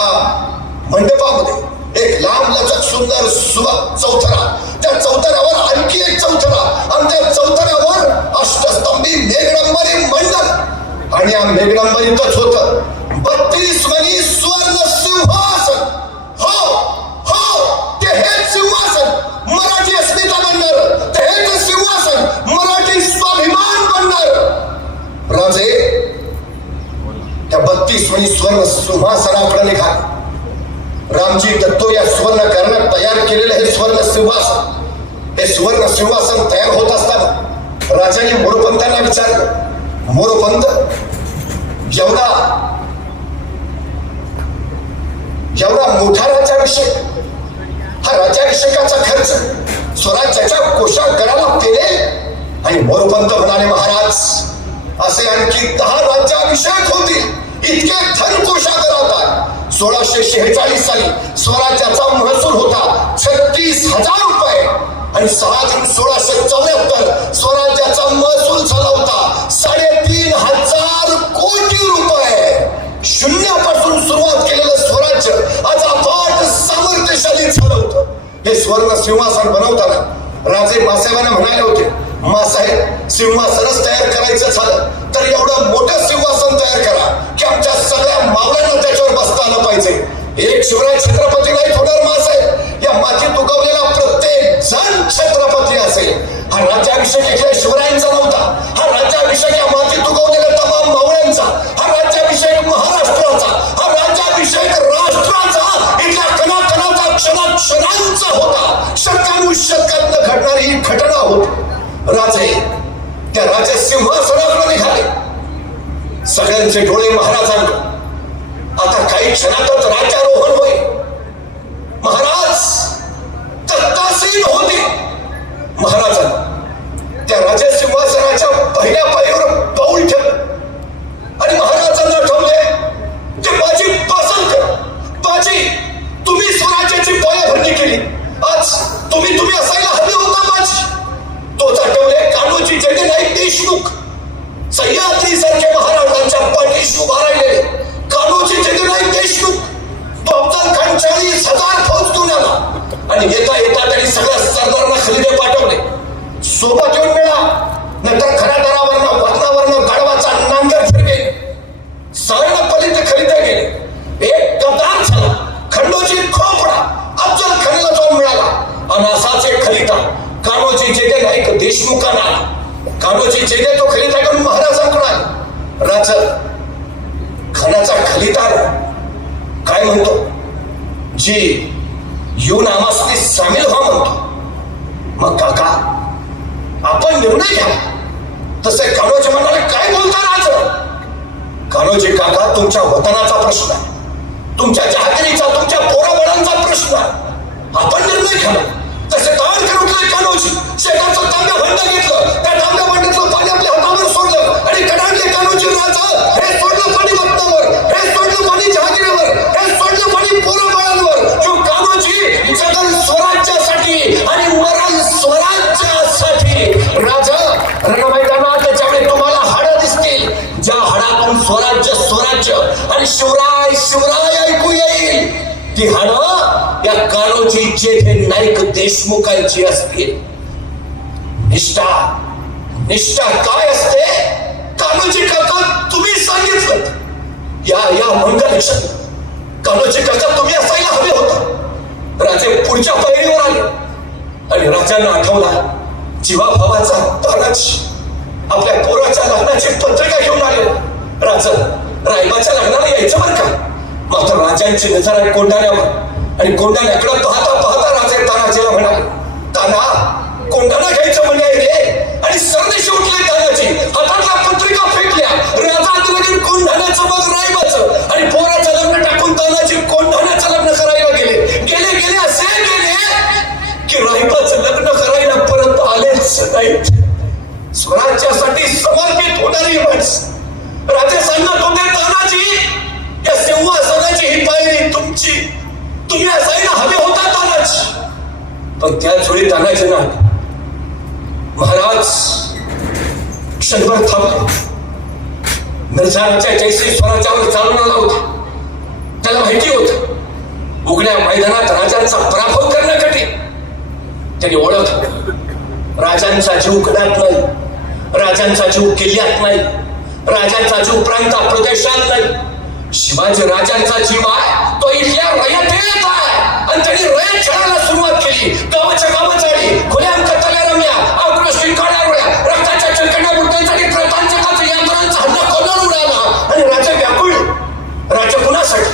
मंडपामध्ये एक लांब लचक सुंदर सुबक चौथरा, त्या चौथऱ्यावर आणखी एक चौथरा आणि त्या चौथऱ्यावर अष्टस्तंभी मेघडंबरी मंडप. आणि या मेघडंबरीतच होतं 32 मणी सुवर्ण सिंहासन. ते हेच सिंहासन मराठी अस्मिता बनणार. ते हेच सिंहासन मराठी स्वाभिमान बनणार. राजे त्या 32 मणी सुवर्ण सिंहासनाकडे निघाले. रामजी दत्तो या सुवर्ण कर्णात तयार केलेलं हे सुवर्ण सिंहासन हे सुवर्ण सिंहासन तयार होत असताना राजाने मोरोपंतांना विचारलं, मोरोपंत, एवढा मोठा राज्याभिषेक, हा राज्याभिषेकाचा खर्च स्वराज्याच्या कोषागाराला पेलेल? आणि मोरोपंत म्हणाले, महाराज, असे आणखी 10 राज्याभिषेक होतील इतके धन कोषागारात आहे. 1646 साली स्वराज्याचा महसूल होता 36,000 रुपये आणि 6 जून 1674 स्वराज्याचा महसूल झाला होता 3,500 कोटी रुपये. शून्यापासून सुरुवात केलेलं स्वराज्य आज अफाट सामर्थ्यशाली झालं होतं. हे स्वर्ण सिंहासन बनवताना राजे मासाहेबांना म्हणाले होते, मासाहेब, सिंहासनच तयार करायचं झालं तर एवढं मोठं सिंहासन तयार करा की आमच्या सगळ्या मावळ्यांना त्याच्यावर बसता आलं पाहिजे. एक शिवराय छत्रपती नाही होणार मासाहेब, या मातीत उगवलेला प्रत्येक जण छत्रपती असेल. हा राज्याभिषेक एकल्या शिवरायांचा नव्हता, हा राज्याभिषेक या मातीत उगवलेल्या तमाम मावळ्यांचा, हा राज्याभिषेक महाराष्ट्राचा, हा राज्याभिषेक राष्ट्राचा, इथल्या कणाकणाचा, क्षणाक्षणांचा होता. शतकानुशतकातनं घडणारी ही घटना होती. राजे त्या राज्य सिंहासनाकडे निघाले. सगळ्यांचे डोळे महाराजांकडे. आता काही क्षणातच राज्यारोहण होईल. महाराज तत्तासीन होते. महाराजांनी त्या राजे सिंहासनाच्या पहिल्या पायरीवर पाऊल ठेवलं आणि महाराजांना आठवले, ते बाजी पसंत कर. बाजी, तुम्ही स्वराज्याची पायाभरणी केली. आज तुम्ही असायला हवे होता बाजी. तोच आठवले कान्होजी जगनाईक देशमुख, सह्याद्री सारख्या महाराजांच्या पाठीशी उभा राहिलेले कान्होजी जगनाईक देशमुख. तो अफजल खान 40,000 फौज घेऊन आला आणि येता येता त्यांनी सगळ्या सरदारांना खलिदे पाठवले. सोबत येऊन मिळा, नंतर खऱ्या दरावरनं वरणावरनं गाढवाचा नांगर फिरले. सारणपल्ली ते खलिदे गेले. एक गद्दार झाला, खंडोजी खोपडा अफजल खानाला जाऊन मिळाला आणि असाच एक खलिदा कान्होजी जगनाईक देशमुखांना आला. कान्होजी जगे तो खलिदा घेऊन महाराजांकडे आला. राजा खानाचा खलिदा काय म्हणतो, जी येऊन आम्हाला सामील व्हा म्हणतो. मग काका, आपण निर्णय घ्या. तसे कान्होजी म्हणाले, काय बोलता राजा? कान्होजी काका, तुमच्या वतनाचा प्रश्न आहे, तुमच्या जहागिरीचा, तुमच्या पोराबाळांचा प्रश्न आहे. आपण निर्णय घ्या. तसे तयार करून कान्होजी शेताचं तांब्या भांड घेतलं, त्या तांब्या भांड्यातलं पाणी आपल्या हातावर सोडलं आणि कडाडले कान्होजी राजा. हे सोडलं पाणी वतनावर, हे सोडलं पाणी जहागिरीवर, हे सोडलं पाणी पोराबाळांवर. जो कान्होजी जगल स्वराज्यासाठी आणि मरण स्वराज्यासाठी. राजा रणमैदानात ज्यावेळी तुम्हाला हाडं दिसतील, ज्या हाडातून स्वराज्य आणि शिवराय ऐकू येईल, ती हाडं या कान्होजी जगनाईक देशमुखांची असतील. निष्ठा काय असते? कान्होजी काका, तुम्ही सांगितलं. या मंगल क्षणी कान्होजी काका, तुम्ही असायला हवे होता. राजे पुढच्या पायरीवर आले आणि राजांना आठवला, जीवाभावाचा तानाजी आपल्या पोराच्या लग्नाची पत्रिका घेऊन आले. राजा रायबाच्या लग्नाला यायचं बरं का. मात्र राजांची नजर आहे कोंढाण्यावर आणि कोंढाण्याकडे पाहता पाहता राजे तानाजीला म्हणाले, ताना, कोंढाणा घ्यायचं म्हणजे रे. आणि सरदेशी उठले तानाजी, हातातल्या पत्रिका फेकल्या. राजा लगेच कोंढाण्याचं मग रायबाचं आणि पोराचं लग्न टाकून तानाजी कोंढाण्याचं लग्न करायला गेले असे की रायबाचं लग्न करायला परत आलेच नाहीत. स्वराज्यासाठी समर्पित होणारी माणसं. राजे सांगत होते, तानाजी, या सिंहासनाची ही पायरी तुमची, तुम्ही असायला हवे होता तानाजी. पण त्याच वेळी तानाजी ना महाराज क्षणभर थांबले. मिर्झाच्या जैसे स्वराज्यावर चालून आला होता. त्याला माहिती होत उघड्या मैदानात राजांचा पराभव करणं कठीण. त्यांनी ओळखलं, राजांचा जीव गडात नाही, राजांचा जीव किल्ल्यात नाही, राजांचा जीव प्रांता प्रदेशात नाही. शिवाजी राजांचा जीव आहे तो इथल्या रयतेत आहे. आणि त्यांनी रयत खेळायला सुरुवात केली. गावाच्या गावात आली, खुल्या कथल्या रम्या, आक्रोशी काड्या रोळ्या, रक्ताच्या चळकण्या मूर्त्यांसाठी प्रतांचकाचा यंत्रांचा हल्ला कोलर उडाला आणि राजा व्याकुळ. राज्य कुणासाठी?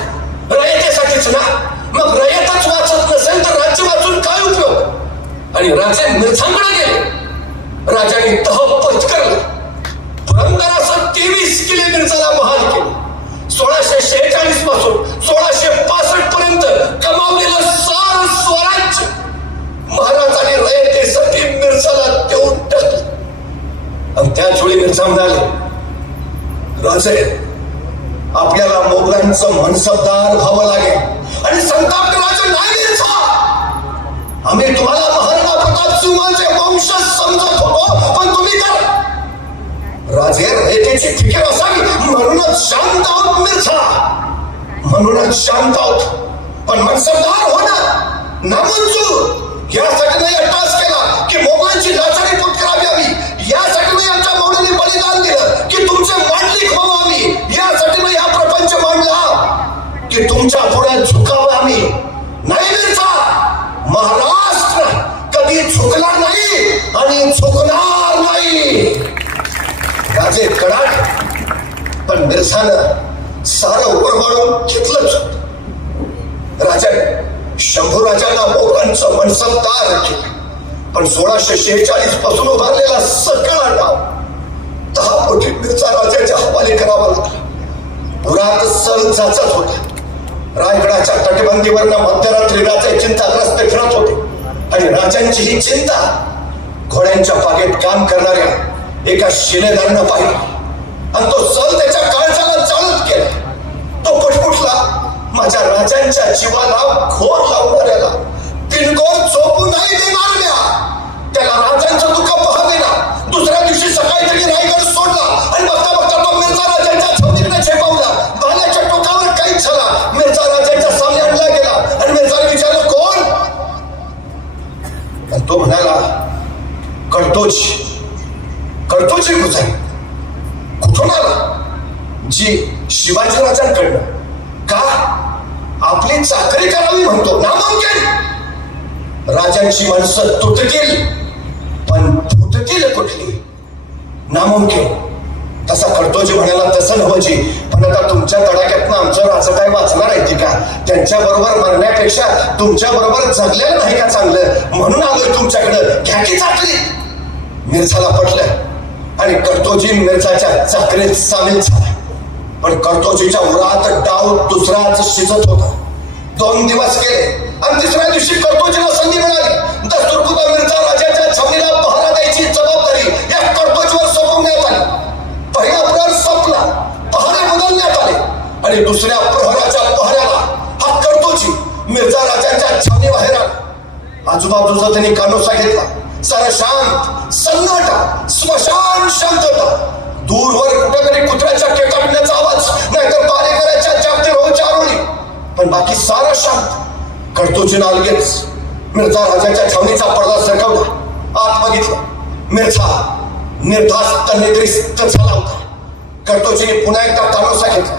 रयतेसाठीच ना. मग रयतच वाचत नसेल तर राज्य वाचून काय उपयोग? आणि राजे मिरझांकडे गेले. राजाने तह पत्करला. पुरंदरासह 23 किल्ले मिरझाला बहाल केले. 1646 पासून 1665 पर्यंत कमावलेलं सारं स्वराज्य महाराजांनी रयतेसाठी मिरझाला देऊन टाकलं. आणि त्याच वेळी मिरझा म्हणाले, राजे, आपल्याला मोगलांचं मनसबदार व्हावं लागेल. आणि संताप राजा नाही मिरझा, आम्ही तुम्हाला महाराणा प्रताप सिंहाचे वंशज समजत होतो, पण तुम्ही तर राजे रयतेची फिकीर असावी म्हणूनच शांत आहोत मिरझा, म्हणूनच शांत आहोत. पण मनसबदार होणं नामंजूर. यासाठी नाही अट्टास केला की मोगलांची लाचारी पत्करावी हवी. यासाठी नाही आमच्या मौलीने बलिदान दिलं की तुमचे मांडलिक व्हावं आम्ही. यासाठी नाही हा प्रपंच मांडला की तुमच्या पुढे झुकावं आम्ही. नाही मिरझा, महाराष्ट्र कधी झुकणार नाही आणि झुकणार नाही. राजे कडाट, पण मिरझानं सारं उरमाडून घेतलंच. राजाने शंभूराजांना मोगलांचं मनसबदार केलं. पण 1646 पासून उभारलेला सगळा डाव 10 कोटी मिरझा राजाच्या हवाले करावा लागला. पुरात सल जाचत होता. रायगडाच्या तटबंदीवरनं मध्यरात्री राजे चिंताग्रस्त फिरत होते. आणि राजांची ही चिंता घोड्यांच्या पागेत काम करणाऱ्या एका शिलेदारानं पाहिली. आणि तो सल त्याच्या काळजाला चालत गेला. तो पुटपुटला, माझ्या राजांच्या जीवाला घोर लावणाऱ्याला बिनगोर झोपू नाही देणार म्या. त्याला राजांचं दुःख पाहावे ना. दुसऱ्या दिवशी सकाळी त्यांनी रायगड सोडला आणि बघता बघता तो मिरझा राजांच्या छावणीकडे झेपावला. भाल्याच्या टोकावर काहीच झाला. मिरझा राजांच्या सामने आणला गेला आणि मिरझाने विचारलं, कोण? आणि तो म्हणाला, कडतोजी. कडतोजी कुठे? कुठून आला? जी शिवाजी राजांकडनं. का? आपली चाकरी करावी म्हणतो. नामुमकिन. राजांची माणसं तुटतील, पण फुटतील कुठली? नामुमकिन. तसा कडतोजी म्हणाला, तसं नव्ह जी, पण आता तुमच्या तडाख्यातनं आमचं राजा काय वाचणार आहे का? त्यांच्या बरोबर मरण्यापेक्षा तुमच्या बरोबर जगलेलं नाही का चांगलं? म्हणून आलोय तुमच्याकडं. घ्या की चाकरी. मिरझाला पटलं आणि कडतोजी मिरझाच्या चाकरीत सामील झाला. पण कडतोजीच्या उरात डाव दुसराच शिजत होता. 2 दिवस गेले आणि तिसऱ्या दिवशी कडतोजीला संधी मिळाली. दस्तुरखुदा मिरझा राजाच्या छावणीला पहारा द्यायची जबाबदारी या कडतोजीवर सोपवण्यात आली. पहिला प्रहर संपला, पहारे बदलण्यात आले आणि दुसऱ्या प्रहराच्या पहाऱ्याला हा कडतोजी मिरझा राजांच्या छावणीबाहेर आला. आजूबाजूचा त्यांनी कानोसा घेतला. सारा शांत, सन्नाटा, स्मशान शांतता. दूरवर कुठेतरी कुत्र्याच्या केकाटण्याचा आवाज, नाहीतर पालेकऱ्याच्या जागतिक चारोळी, पण बाकी सारं शांत. कडतोजीनं अलगेच मिरझा राजाच्या छावणीचा पडदा सरकवला. आत बघितलं. मिरझा निर्धास्त निद्रिस्त झाला होता. कडतोजीने पुन्हा एकदा कानोसा घेतला.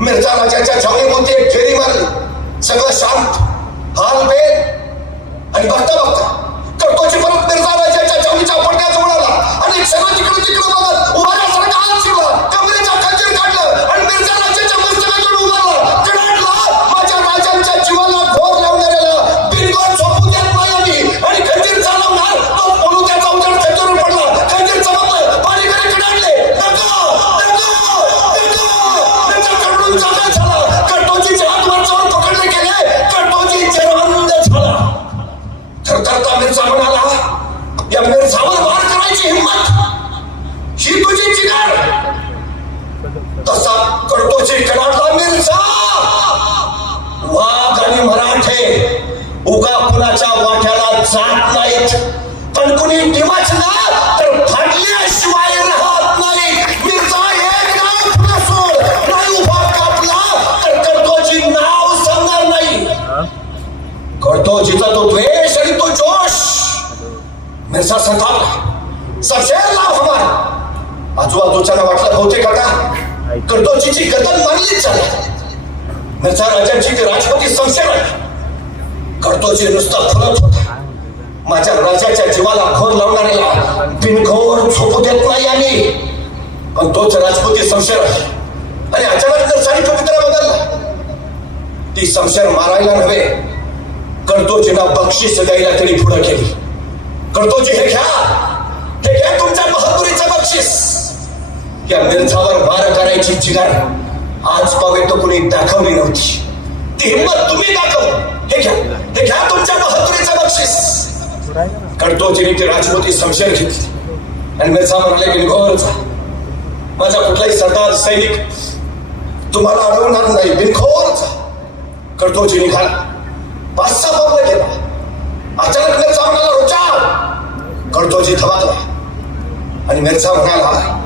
मिरझा राजाच्या छावणीभोवती एक फेरी मारली. सगळं शांत, हाल बेल. आणि बघता बघता कडतोजी परत मिरझा राजाच्या छावणीच्या पडद्याजवळ आला आणि सगळं तिकडे बघत उभारण्यासारखा हात शिवला, कमरेचा खंजीर काढलं आणि मिरझा राजाच्या मस्तकाकडे उभारला. कडाडला, माझ्या राजांच्या जीवाला घोर लावणाऱ्याला बिनगोर झोपू देत नाही आम्ही. आणि खंजीर चालवणार तो बोलू त्याचा उजेड खंजीरवर पडला. खंजीर चमकलं, पाणीकडे कडाडले. मिरझाकडून जागा झाला. कडतोजीचे हात वरच्यावर पकडले गेले. कडतोजी जरवंद झाला. थरथरता मिरझा म्हणाला, या मिरझावर वार करायची हिम्मत ही तुझी जिगर. तसा कडतोजी कडाडला. मिरझा, वाघ आणि मराठे उगा कुणाच्या वाट्याला जात नाहीत, पण कुणी डिवचला तर फाडल्याशिवाय राहत नाही. मिरझा एक नाव पुन्हा सोड, नाही उभा कापला तर कडतोजी नाव सांगणार नाही. कडतोजीचा तो द्वेष आणि तो जोश. मिरझा संतापला. सरशेर लाव हमारा. आजूबाजूच्याला वाटलं बहुतेक आता कडतोजीची गर्दन मारलीच झाली. मिरझा राजांची ती राजपती संशय वाटली. कडतोजी नुसता फुलत होता. माझ्या राजाच्या जीवाला घोर लावणाऱ्याला बिनघोर झोपू देत नाही आम्ही. पण तोच राजपती संशय वाटला आणि अचानक नरसानी पवित्रा बदलला. ती संशय मारायला नव्हे, कडतोजीला बक्षीस द्यायला तरी पुढे केली. कडतोजी हे घ्या तुमच्या बहादुरीचं बक्षीस. या मिरजावर वार करायची जिगर आज पावे तो कुणी दाखवली नव्हती. ती हिंमत तुम्ही दाखव. हे घ्या तुमच्या बहादुरीचं बक्षीस. कडतोजीने ती राजमोती समशेर घेतली आणि मिरजा म्हणाले की घोरचा माझा कुठलाही सरदार सैनिक तुम्हाला अडवणार नाही. बिनखोरचा. कडतोजी निघाला. 5-6 पावलं गेला. अचानक मिरजा म्हणाला रुचा. कडतोजी थवाकला आणि मिरजा म्हणाला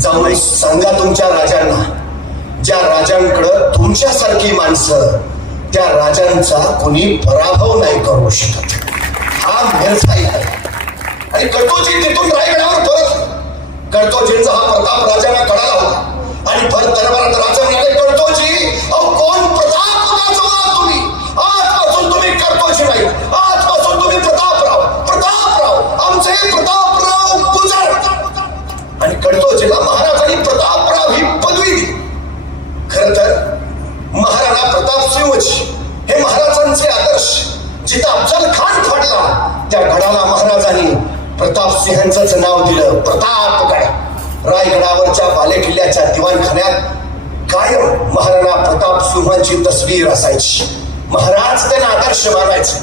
जाऊन सांगा तुमच्या राजांना ज्या राजांकडं तुमच्यासारखी माणसं त्या राजांचा कोणी पराभव नाही करू शकत. हा मिरजा आहे. आणि कडतोजी तिथून रायगडावर परत. कडतोजींचा हा प्रताप राजांना कळाला होता आणि भर दरबारात राजा म्हणाले कडतोजी अहो कोण प्रताप वाचवला तुम्ही. आजपासून तुम्ही कडतोजी नाही. आजपासून तुम्ही प्रतापराव आमचे प्रतापराव गुजर. आणि कडतोजीला महाराजांनी प्रतापराव ही पदवी दिली. खर तर महाराणा प्रताप सिंहजी हे महाराजांचे आदर्श. जिथं अफजल खान फाडला त्या गडाला महाराजांनी प्रताप सिंहांचंच नाव दिलं प्रतापगड. रायगडावरच्या बालेकिल्ल्याच्या दिवाणखान्यात कायम महाराणा प्रताप सिंहांची तस्वीर असायची. महाराज त्यांना आदर्श मानायचे.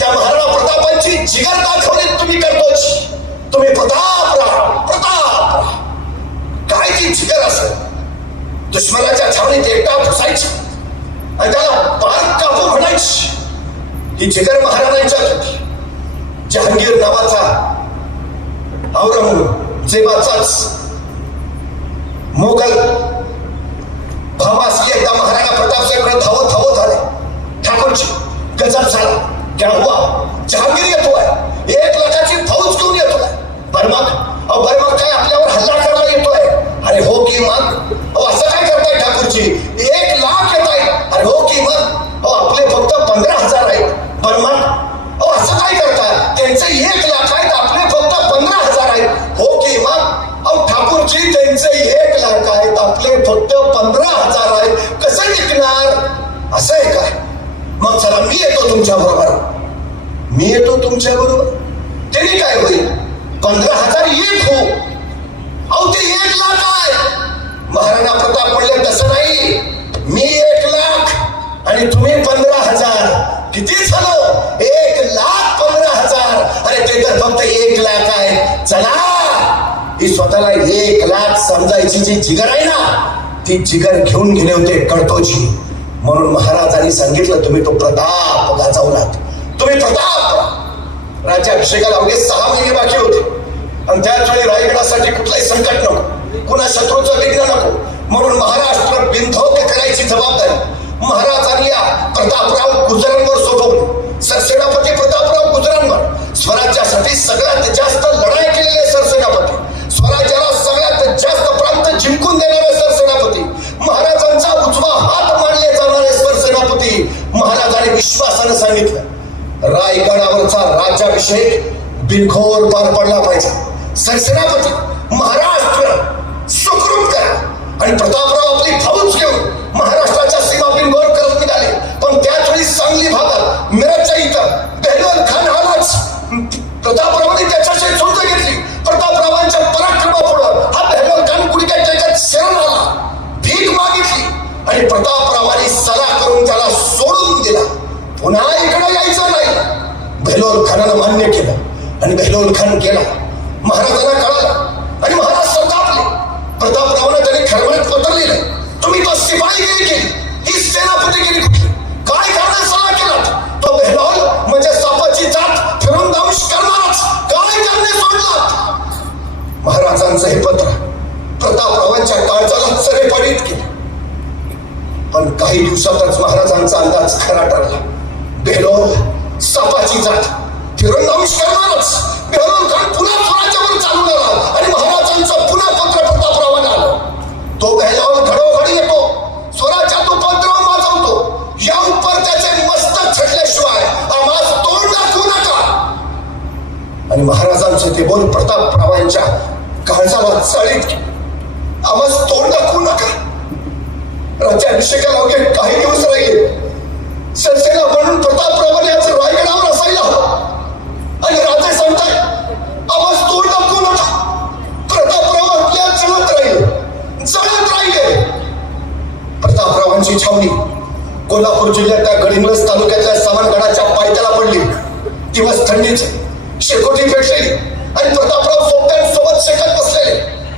त्या महाराणा प्रतापांची जिगर दाखवली तुम्ही करतोच. तुम्ही प्रतापराव काय ती जिगर असेल. दुश्मनाच्या छावणीत एकटा फुसायची आणि त्याला पार कापू म्हणायची. ही जिगर महाराजांच्यात होती. जहांगीर नावाचा औरंगजेबाचाच मोगल भामास एकदा महाराणा प्रतापसिंहकडे धावत आले. ठाकूरजी गजब झाला. क्या हुआ. जहांगीर येतोय. 1 लाखाची फौज घेऊन येतोय. बर्मक काय आपल्यावर हल्ला करायला येतोय. अरे हो की मग. असं काय करताय ठाकूरजी. 1 लाख येत आहे. अरे हो की मग. आपले फक्त 15,000 आहेत. बर्मक असं काय करताय. त्यांचे 1 लाख आहेत आपले फक्त 15,000 आहेत. हो की मग. ठाकूरजी त्यांचे 1 लाख आहेत आपले फक्त 15,000 आहेत. कसं टिकणार. असं आहे काय. मग चला मी येतो तुमच्या बरोबर. त्यांनी काय होईल. 15,000 एक हो. ते 1 लाख आहे. महाराणा प्रताप म्हणले तसं नाही. मी 1 लाख आणि तुम्ही 15,000. किती झालं. 1,15,000. अरे ते तर फक्त 1 लाख आहे. चला. ही स्वतःला 1 लाख समजायची जी जिगर आहे ना ती जिगर घेऊन गेले होते कडतोजी. म्हणून महाराजांनी सांगितलं तुम्ही तो प्रताप गाजवलात. तुम्ही प्रताप. राज्याभिषेकाला अवघे 6 महिने बाकी होते आणि त्याच वेळी रायगडासाठी कुठलाही संकट नको. कुणा शत्रूचं विघ्न नको. म्हणून महाराष्ट्र बिनधोक करायची जबाबदारी महाराजांनी या प्रतापराव गुजरांवर सोडवली. सरसेनापती प्रतापराव गुजरांवर. स्वराज्यासाठी सगळ्यात जास्त लढाई केलेले सरसेनापती. स्वराज्याला सगळ्यात जास्त प्रांत जिंकून देणारे सरसेनापती. महाराजांचा उजवा हात मानले जाणारे सरसेनापती. महाराजांनी विश्वासानं सांगितलं रायगडावरचा राज्याभिषेक बिनखोर पार पडला पाहिजे. सरसेनापती महाराष्ट्र सुखरूप करा. आणि प्रतापराव आपली फौज घेऊन महाराष्ट्राच्या सीमा बिनखोर करत निघाले. पण त्याच वेळी सांगली भागात मिरजच्या इथं बेहलोल खान आलाच. प्रतापरावांनी त्याच्याशी झुंज घेतली. प्रतापरावांच्या पराक्रमापुढं हा बेहलोल खान गुडघ्यात त्याच्यात शरण आला. भीक मागितली आणि प्रतापरावांनी सलाह करून त्याला सोडून दिला. पुन्हा इकडे यायचं नाही. बेहलोल खानानं मान्य केलं आणि बेहलोल खान गेला. महाराजांना कळालं आणि महाराज संतापले. प्रतापरावांना त्यांनी खरमरीत पत्र लिहिलं. तुम्ही तो शिपाईगिरी केली. ही सेनापतीगिरी कुठली. काय करण्यास सल्ला केला. तो बेहलोल म्हणजे सापाची जात फिरून दंश करणारच. काय करणे सोडला. महाराजांचं हे पत्र प्रतापरावांच्या काळजाला चरेपडीत केलं. पण काही दिवसातच महाराजांचा अंदाज खरा ठरला. बेहलोल सापाची जात फिरून दंश करणारच. बेहलोल खान पुन्हा स्वराज्यावर चालून आला आणि महाराजांचं पुन्हा पत्र प्रतापरावांना आलं. तो बेहलोल घडोघडी येतो. स्वराज्यात उपद्रव माजवतो. या उपर त्याचे मस्तक छटल्याशिवाय आम्हास तोंड दाखवू नका. आणि महाराजांचे ते बोल प्रतापरावांच्या काळजाला चाळीत केले. आम्हास तोंड दाखवू नका. राज्याभिषेकाला अवघे काही दिवस राहिले. सरसेना म्हणून प्रतापरावांनी आज रायगडावर असायला हवं आणि राजे सांगतात डोक्याला पडली. दिवस थंडीचे, शेकोटी पेटलेली आणि प्रतापराव सोबत्यांसोबत शेकत बसलेले.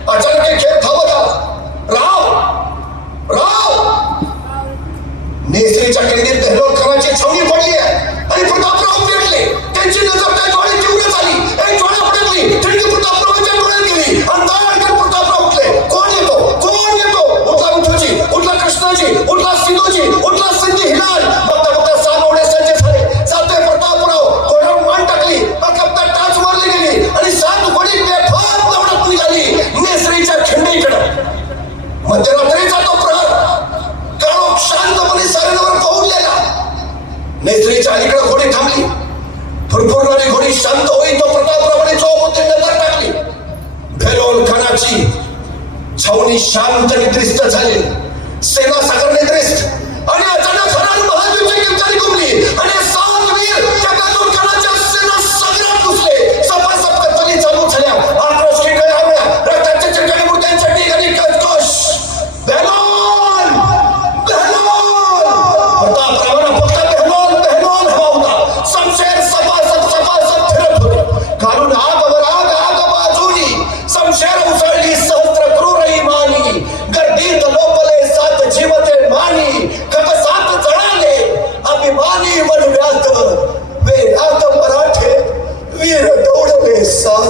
अचानक एक खेळ थांबत आला. राव नेसरीच्या केंद्रीत बेहलोल खानाची छावणी पडली आहे आणि प्रतापराव पेटले. त्यांची नजर त्या ज्वाळी तीव्र झाली. एक ज्वाळा फडकली, थंडी प्रतापरावांच्या डोळ्यात गेली आणि दाराकडे प्रतापराव उठले. कोण येतो? उठला उठोजी, उठला कृष्णाजी, उठला सिंधूजी, उठला सिंधी हिलाल. बघता सात ओढे सज्ज झाले. जातोय प्रतापराव, घोड्यावर मान टाकली, अकबता टाच मारली गेली आणि 7 घोडी बेफाम दौडत निघाली नेसरीच्या खिंडीकडे. मध्यरात्रीचा तो प्रहर काळोख शांतपणे सारेवर पहुडलेला. नेसरीच्या अलीकडे घोडी थांबली. फुरफुरणारी घोडी शांत होई तो प्रतापरावाने चौबोती नजर टाकली. बेहलोल खानाची छावणी शांत निद्रिस्त झाली. सेना सागर निद्रिस्त आणि अचानक हरण महायुद्धाची कीर्तनी घुमली आणि 7 वीर त्या बेहलोल खानाच्या सेना सागरात घुसले. सपासप कत्तली चालू झाल्या. आक्रोश किंकाळ्या आल्या. रक्ताच्या चिरकाली मूर्त्यांच्या ठिकाणी कचकश. बेहलोल प्रतापरावांना फक्त बेहलोल हवा होता. शमशेर सपासप फिरत होते. घालून आग बाजूनी शमशेर उसळली सहस्त्र क्रूर इमानी. गर्दीत लोपले 7 जीवते मानी. खपसात जळाले अभिमानी वनव्यात. वेगात मराठे वीर दौडले 7.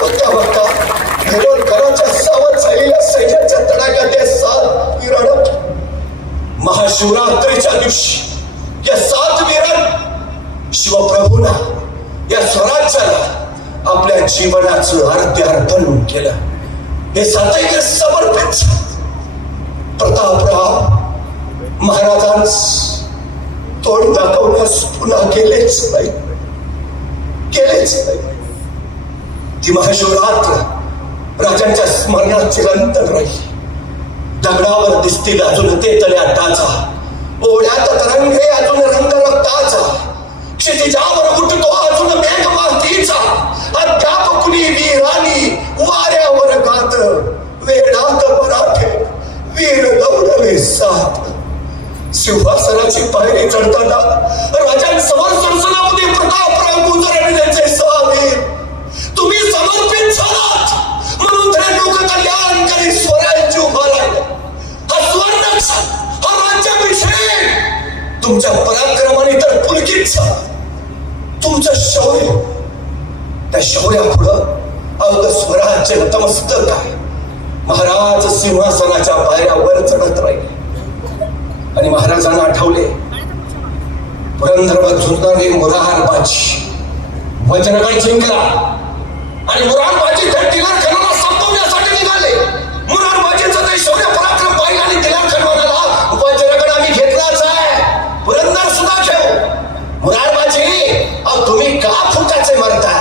बघता बेहलोल खानाच्या सावध झालेल्या सैन्याच्या तडाख्यात ते 7 वीर अडकले. महाशिवरात्रीच्या दिवशी या 7 वीरांनी शिवप्रभूंना या स्वराज्याला आपल्या जीवनाचं अर्पण केलं. हे 7 वीर समर्पित झाले. प्रतापराव महाराजांस तोंड दाखवण्यास पुन्हा गेलेच नाही. ती महाशिवरात्र राजांच्या स्मरणात चिरंतन राहिली. दगडावर दिसतील अजून ते तल्या टाचा. ओढ्यात तरंगे अजून रंग रक्ताचा. क्षितिजावर उठतो अजून मेघ मातीचा. अद्याप कुणी वीरानी वाऱ्यावर गात. वेडात मराठे वीर दौडले 7. सिंहासनाची पायरी चढताना राजांसमोर सरसनापती प्रतापराव गुजर आणि त्यांचे 6 वीर. तुम्ही समर्पित झालात म्हणून ते लोककल्याणकारी स्वराज्य उभा राहिलं. हा स्वर्णक्षण, हा राज्याभिषेक तुमच्या पराक्रमाने तर पुलकित झाला. तुमचं शौर्य, त्या शौर्यापुढं अवघ स्वराज्य नतमस्तक आहे. महाराज सिंहासनाच्या पायऱ्यावर चढत राहिले आणि महाराजांना आठवले पुरंदरवर झुंजणारे मुरारबाजी. वज्रगड जिंकला आणि मुरारबाजी त्या टिळक खानाला संपवण्यासाठी निघाले. मुरारबाजीचं ते शौर्य पराक्रम पाहिलं आणि टिळक खान म्हणाला, वज्रगड आम्ही घेतलाच आहे, पुरंदर सुद्धा घेऊ. मुरारबाजी, तुम्ही का फुटाचे मारता?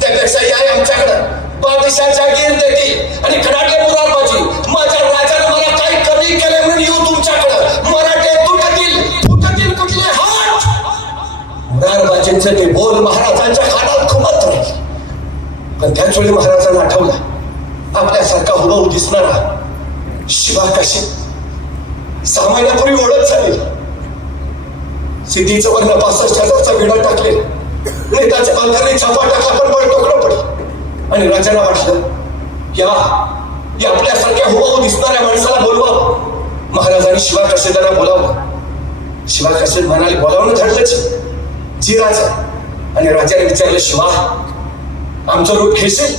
त्यापेक्षा या आमच्याकडं बादशाच्या गिर देतील आणि खडाडले मुरारबाजी. माझ्या राजाने मला काही कमी केले म्हणून येऊ तुमच्याकडं. मराठे फुटतील कुठले हात? मुरारबाजींचे ते बोल महाराजांच्या कानात घुमत राहिले. पण त्याच वेळी महाराजांना आठवला आपल्यासारखा हुबहू दिसणारा शिवा काशी 6 महिन्यापूर्वी ओळख झाली. सिद्धीचं वर्ण 65,000चा विडा टाकले. नेताच्या बांधकाने छापा टाकला पण बळ टोकलं पडलं आणि राजाला वाटलं या आपल्यासारख्या हुबहू दिसणाऱ्या माणसाला बोलवा. महाराजांनी शिवा काशीदांना बोलावलं. शिवा काशीद म्हणाले, बोलावणं घडलंच जी राजा. आणि राजाने विचारलं, शिवा आमचं रूप घेशील?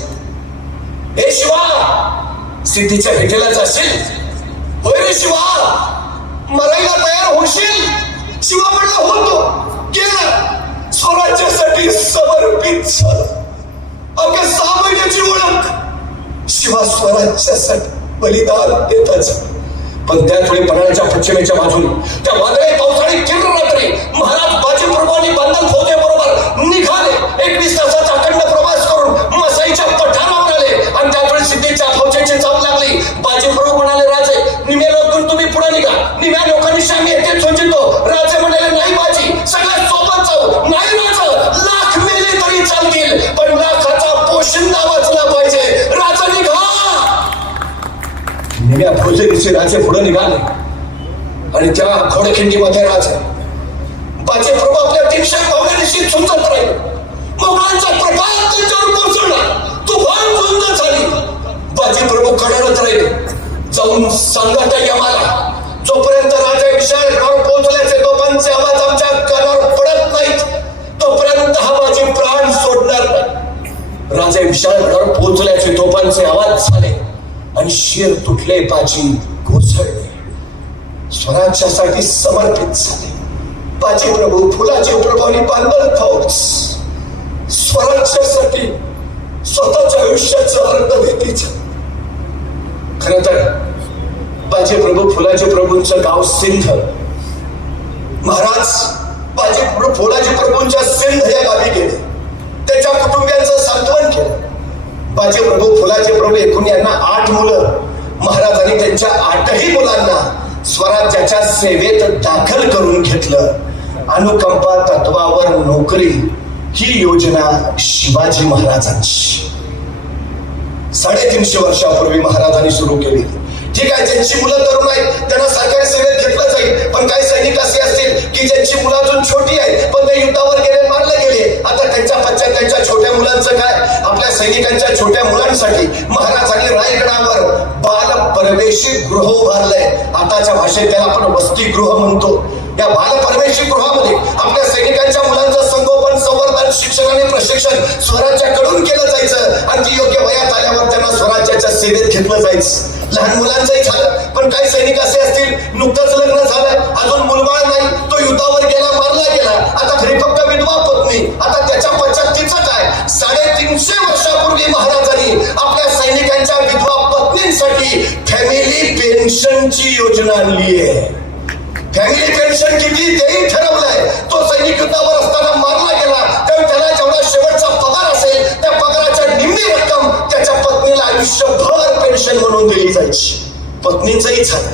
हे शिवा सिद्धीच्या भेटीला जाशील? होय रे शिवा, मरायला तयार होशील? शिवा म्हणला, होतो. केलं. स्वराज्यासाठी समर्पित झालं. अवघ्या 6 महिन्याची ओळख. शिवा स्वराज्यासाठी बलिदान देताच. पण त्याच वेळी पन्हाळ्याच्या पश्चिमेच्या बाजूने त्या वादळी पावसाळी तीव्र रात्री महाराज बाजीप्रभूंनी बंधन फौजेबरोबर निघाले. 21 तासाचा अखंड प्रवास करून मसाईच्या पठारावर आले आणि त्यावेळी सिद्धीच्या फौजेची चाप लागली. बाजीप्रभू म्हणाले, राजे निम्या लोकांनी तुम्ही पुढे निघा. निम्या लोकांनी आम्ही येथे सोचितो. राजे म्हणाले, नाही बाजी, सगळ्यात सोबत जाऊ. नाही राजा, लाख मेले तरी चालतील पण लाखाचा पोशिंदा वाचला पाहिजे. राजा निघा. निम्या फौजेचे राजे पुढे निघाले आणि त्या घोडखिंडीमध्ये राजे बाजीप्रभू आपल्या सुचत राहिलं. मोगलांचा प्रभाव त्यांच्यावर कोसळला. तुफान झुंज झाली. बाजी प्रभू कडाडत राहिले. जाऊन सांगता यमाला, जोपर्यंत राजा विशाळगडावर पोहोचल्याचे तोफांचे आवाज आमच्या कानावर पडत नाहीत तोपर्यंत हा माझे प्राण सोडणार नाही. राजा विशाळगडावर पोहोचल्याचे तोफांचे आवाज झाले आणि शिर तुटले, बाजी कोसळले, स्वराज्यासाठी समर्पित झाले. बाजी प्रभू फुलाचे प्रभावनी बांधल फौज स्वराज्यासाठी स्वतःच्या आयुष्याचं अर्धवेतीच. खर तर बाजी प्रभू फुलाजी प्रभूंचं गाव सिंध. महाराज बाजी प्रभू फुलाजी प्रभूंच्या सिंध या गावी गेले. त्याच्या कुटुंबियांचं सांत्वन केलं. बाजी प्रभू फुलाजी प्रभू एकूण यांना 8 मुलं. महाराजांनी त्यांच्या 8ही मुलांना स्वराज्याच्या सेवेत दाखल करून घेतलं. अनुकंपा तत्वावर नोकरी ही योजना शिवाजी महाराजांची 350 वर्षापूर्वी महाराजांनी सुरू केली. ठीक आहे, ज्यांची मुलं तरुण आहेत त्यांना सरकारी सेवेत घेतलं जाईल. पण काही सैनिक असे असतील की ज्यांची मुलं अजून छोटी आहेत पण ते युद्धावर गेले, मारले गेले. आता त्यांच्या पश्चात त्यांच्या छोट्या मुलांचं काय? आपल्या सैनिकांच्या छोट्या मुलांसाठी महाराजांनी रायगडावर बाल परवेशी गृह उभारलंय. आताच्या भाषेत त्याला आपण वसतिगृह म्हणतो. या बाल परवेशी गृहामध्ये आपल्या सैनिकांच्या मुलांचं संगोपन, संवर्धन, शिक्षण आणि प्रशिक्षण स्वराज्याकडून केलं जायचं आणि ती योग्य वयात आल्यावर त्यांना स्वराज्याच्या सेवेत घेतलं जायचं. लहान मुलांचंही झालं. पण काही सैनिक असे असतील नुकतंच लग्न झालं, अजून मुलबाळ नाही, तो युद्धावर गेला, मारला गेला, आता घरी फक्त विधवा पत्नी. आता त्याच्या पश्चात तिचं काय? 350 वर्षापूर्वी महाराजांनी आपल्या सैनिकांच्या विधवा पत्नींसाठी फॅमिली पेन्शनची योजना आणली आहे. फॅमिली पेन्शन किती तेही ठरवलंय. तो सैनिक युद्धावर असताना मारला गेला तर त्याला जेवढा शेवटचा पगार असेल त्या पगाराच्या निम्मी रक्कम त्याच्या पत्नीला आयुष्यभर पेन्शन म्हणून दिली जायची. पत्नीचंही झालं.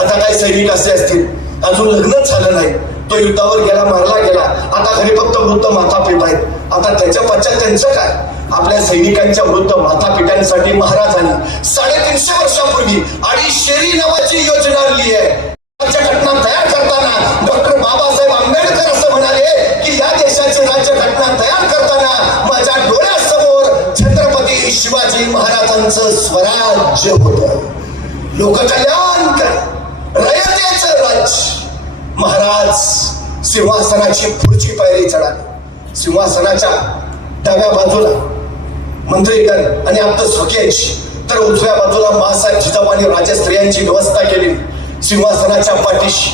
आता काही सैनिक असे असतील अजून लग्नच झालं नाही, तो युद्धावर गेला, मारला गेला, आता घरी फक्त वृद्ध माता पिता आहेत. आता त्याच्या पश्चात त्यांचं काय? आपल्या सैनिकांच्या वृद्ध माता पित्यांसाठी महाराजांनी 350 वर्षापूर्वी अडीशेरी नावाची योजना आणली आहे. राज्यघटना तयार करताना डॉक्टर बाबासाहेब आंबेडकर असं म्हणाले की या देशाची राज्यघटना तयार करताना माझ्या डोळ्यासमोर छत्रपती शिवाजी महाराजांचं स्वराज्य होतं. लोककल्याणकारी रयतेचं राज्य. महाराज सिंहासनाची पुढची पायरी चढाली. सिंहासनाच्या डाव्या बाजूला मंत्रीगण आणि आप्त स्वकीयांची, तर उजव्या बाजूला मासाहेब जिजाबाई राजस्त्रियांची व्यवस्था केली. सिंहासनाच्या पाठीशी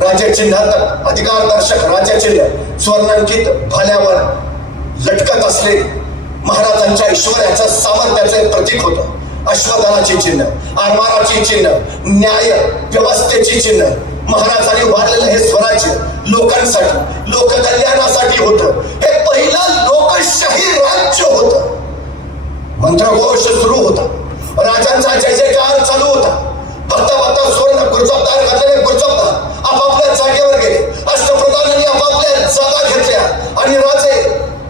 राजचिन्हात अधिकारदर्शक राजचिन्ह स्वर्णांकित भाल्यावर लटकत असले महाराजांच्या ऐश्वर्याचं सामर्थ्याचे प्रतीक होतं. अश्वदलाची चिन्ह, आरमाराची चिन्ह, न्याय व्यवस्थेची चिन्ह. महाराजांनी वाढलेलं हे स्वराज्य लोकांसाठी, लोककल्याणासाठी होतं. हे पहिलं लोकशाही राज्य होतं. मंत्रघोष सुरू होता. राजांचा जय जयकार चालू होता. बघता बघता सुवर्ण गुरजबदार घातलेले गुरजबदार आपापल्या जागेवर गेले. अष्टप्रधानांनी आपापल्या जागा घेतल्या आणि राजे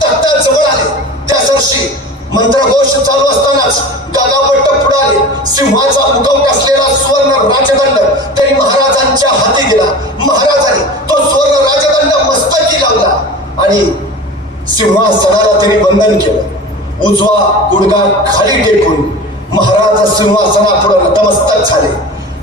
तख्त्या जवळ आले. त्या वर्षी मंत्रघोष चालू असतानाच गागाभट्ट पुढे आले. सिंहाचा मुकुट असलेला सुवर्ण राजदंड त्यांनी महाराजांच्या हाती दिला. महाराजांनी तो सुवर्ण राजदंड मस्तकी लावला आणि सिंहासनाला त्यांनी वंदन केलं. उजवा गुडघा खाली टेकून महाराज सिंहासनापुढे नतमस्तक झाले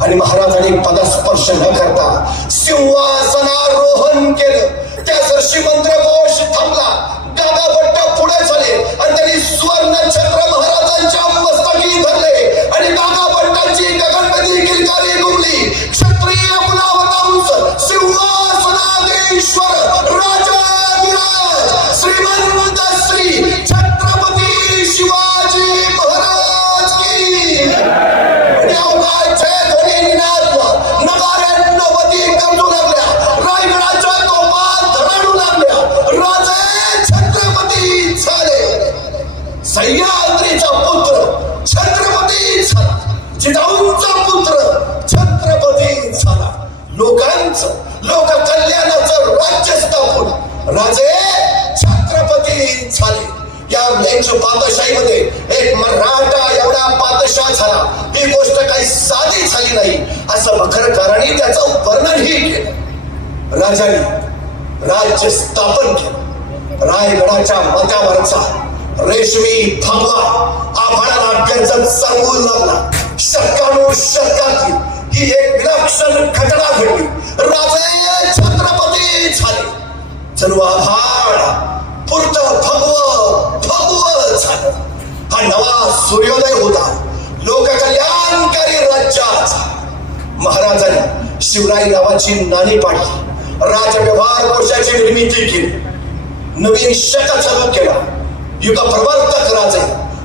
आणि महाराजांनी पदस्पर्श न करता सिंहासनारोहण केलं. त्या वर्षी मंत्रघोष थांबला. गागाभट्ट पुढे झाले आणि त्यांनी सुवर्ण छत्र महाराजांच्या मस्तकी धरले आणि गागाभट्टांची गगनमधी किलकारी घुमली. क्षत्रिय गुणावतांस सिंहासनाधीश्वर राजाधिराज श्रीमंत श्री छत्रपती शिवाजी महाराज की. आणि अवघा जय ध्वनी निनादला. नगाऱ्यांना वती गरजू लागल्या. रायगडाच्या तोफा धडाडू लागल्या. राजे छत्रपती झाले. सह्याद्रीचा पुत्र छत्रपती झाला. जिजाऊंचा पुत्र छत्रपती झाला. लोकांचं, लोककल्याणाचं राज्य स्थापन राजे छत्रपती झाले. या यांच्या पादशाहीमध्ये एक मराठा एवढा पादशाह झाला. ही गोष्ट काही साधी झाली नाही असं बखरकारांनी त्याचं वर्णनही केलं. राजांनी राज्य स्थापन केलं. रायगडाच्या मध्यावरचा रेशमी फगवा आभाळाला गरजत सांगू लागला. शतकानुशतकातली ही एक विलक्षण घटना घडली. राजे छत्रपती झाले. जणू आभाळ पुरत भगव झालं. हा नवा सूर्योदय होता लोककल्याणकारी राज्याचा. महाराजांनी शिवराय नावाची नाणी पाडली. राजव्यवहार कोशाची निर्मिती केली. नवीन शक चालू केला. युग प्रवर्तक राजे,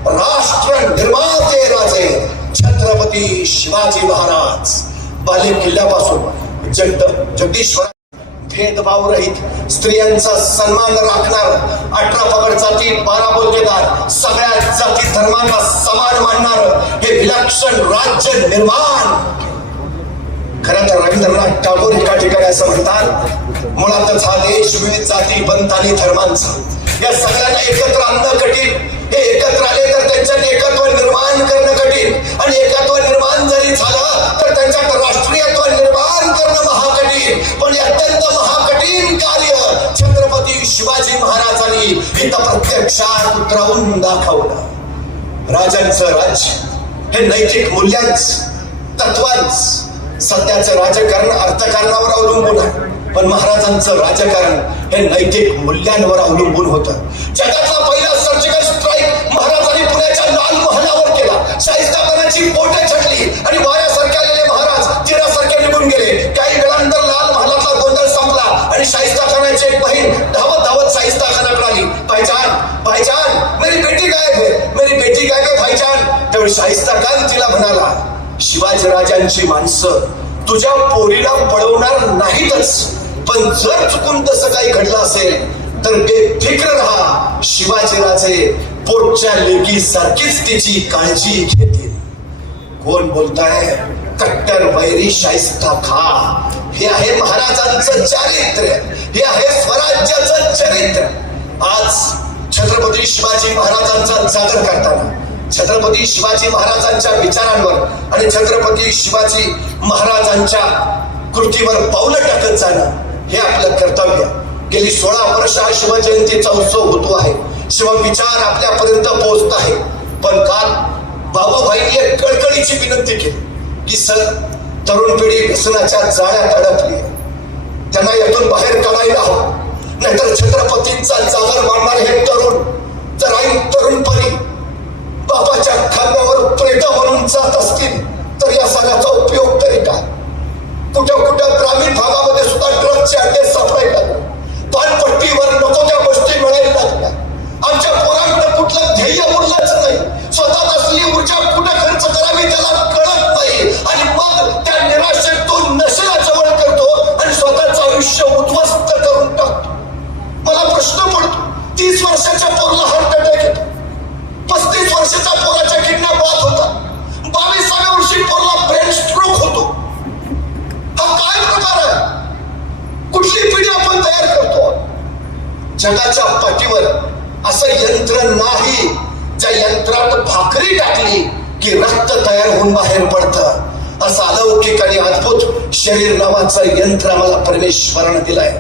राष्ट्र निर्माते राजे छत्रपती शिवाजी महाराज बाले किल्ल्यापासून जगदीश्वर भेदभाव रहित स्त्रियांचा सन्मान राखणार, 18 पगड जाती 12 बोलतेदार सगळ्या जाती धर्मांना समान मानणार हे विलक्षण राज्य निर्माण. खरं तर रवींद्रनाथ टागोर एका ठिकाणी असं म्हणतात, मुळातच हा देश विविध जाती पंथ आणि धर्मांचा, या सगळ्यांना एकत्र आणणं कठीण. हे एकत्र आले तर त्यांच्यात एकत्व निर्माण करणं कठीण, आणि एकत्व निर्माण जरी झालं तर त्यांच्यात राष्ट्रीयत्व निर्माण करणं महाकठीण. पण हे अत्यंत महाकठीण कार्य छत्रपती शिवाजी महाराजांनी इथं प्रत्यक्षात उतरवून दाखवलं. राजांचं राज्य हे नैतिक मूल्यांचं तत्वांचं. सध्याचं राजकारण अर्थकारणावर अवलंबून आहे, पण महाराजांचं राजकारण हे नैतिक मूल्यांवर अवलंबून होतं. जगातला पहिला सर्जिकल स्ट्राईक महाराजांनी पुण्याच्या लाल महालावर केला. शाहिस्ताखानाची बोटे छटली आणि वाऱ्यासारखे आलेले महाराज तीरासारखे निघून गेले. काही वेळानंतर लाल महालातला गोंधळ संपला आणि शाहिस्ताखानाची एक बहीण धावत धावत शाहिस्ताखानाकडे आली. भाईजान मेरी बेटी गायब है, मेरी बेटी गायब है भाईजान. त्यावेळी शाहिस्ताखान तिला म्हणाला, शिवाजी राजांची माणसं तुझ्या पोरीला पळवणार नाहीतच, पण जर चुकून तसं काही घडलं असेल तर बेफिक्र राहा. शिवाजी राजे पोटच्या लेकी सारखीच तिची काळजी घेतील. कोण बोलताय? कट्टर वैरी शाहिस्ता खान. हे आहे महाराजांचं चारित्र्य, हे आहे स्वराज्याचं चरित्र. आज छत्रपती शिवाजी महाराजांचा जागर करताना छत्रपती शिवाजी महाराजांच्या विचारांवर आणि छत्रपती शिवाजी महाराजांच्या कृतीवर पावलं टाकत जाणं हे आपलं कर्तव्य. गेली 16 वर्ष हा शिवजयंतीचा उत्सव होतो आहे. शिवविचार आपल्यापर्यंत पोहोचत आहे. पण काल बाबाभाईंनी एक कळकळीची विनंती केली की सर, तरुण पिढी व्यसनाच्या जाळ्यात अडकली, त्यांना यातून बाहेर काढायला हवं. नाहीतर छत्रपतींचा जागर मारणारे हे तरुण जर आई तरुणपणी बाबाच्या खांद्यावर प्रेत म्हणून जात असतील तर या सगळ्याचा उपयोग तरी काय? कुठं ग्रामीण भागामध्ये सुद्धा ड्रग्सचे अड्डे सापडायला लागले. पानपट्टीवर नको त्या गोष्टी मिळायला लागल्या. आमच्या पोरांकडे कुठलं ध्येय उरलंच नाही. स्वतःच असलेली ऊर्जा कुठे खर्च करावी त्याला कळत नाही, आणि मग त्या निराशेत तो नशेला जवळ करतो आणि स्वतःचं आयुष्य उद्ध्वस्त करून टाकतो. मला प्रश्न पडतो, 30 वर्षाच्या पोराला हार्ट अटॅक येतो, 35 वर्षाच्या पोराच्या किडन्या बाद होतात, 22व्या वर्षी पोराला ब्रेन स्ट्रोक होतो. हा काय प्रकार आहे? कुठली पिढी आपण तयार करतो? जगाच्या पाठीवर असं यंत्र नाही ज्या यंत्रात भाकरी टाकली की रक्त तयार होऊन बाहेर पडतं. असं अलौकिक आणि अद्भुत शरीर नावाचं यंत्र आम्हाला परमेश्वरानं दिलंय.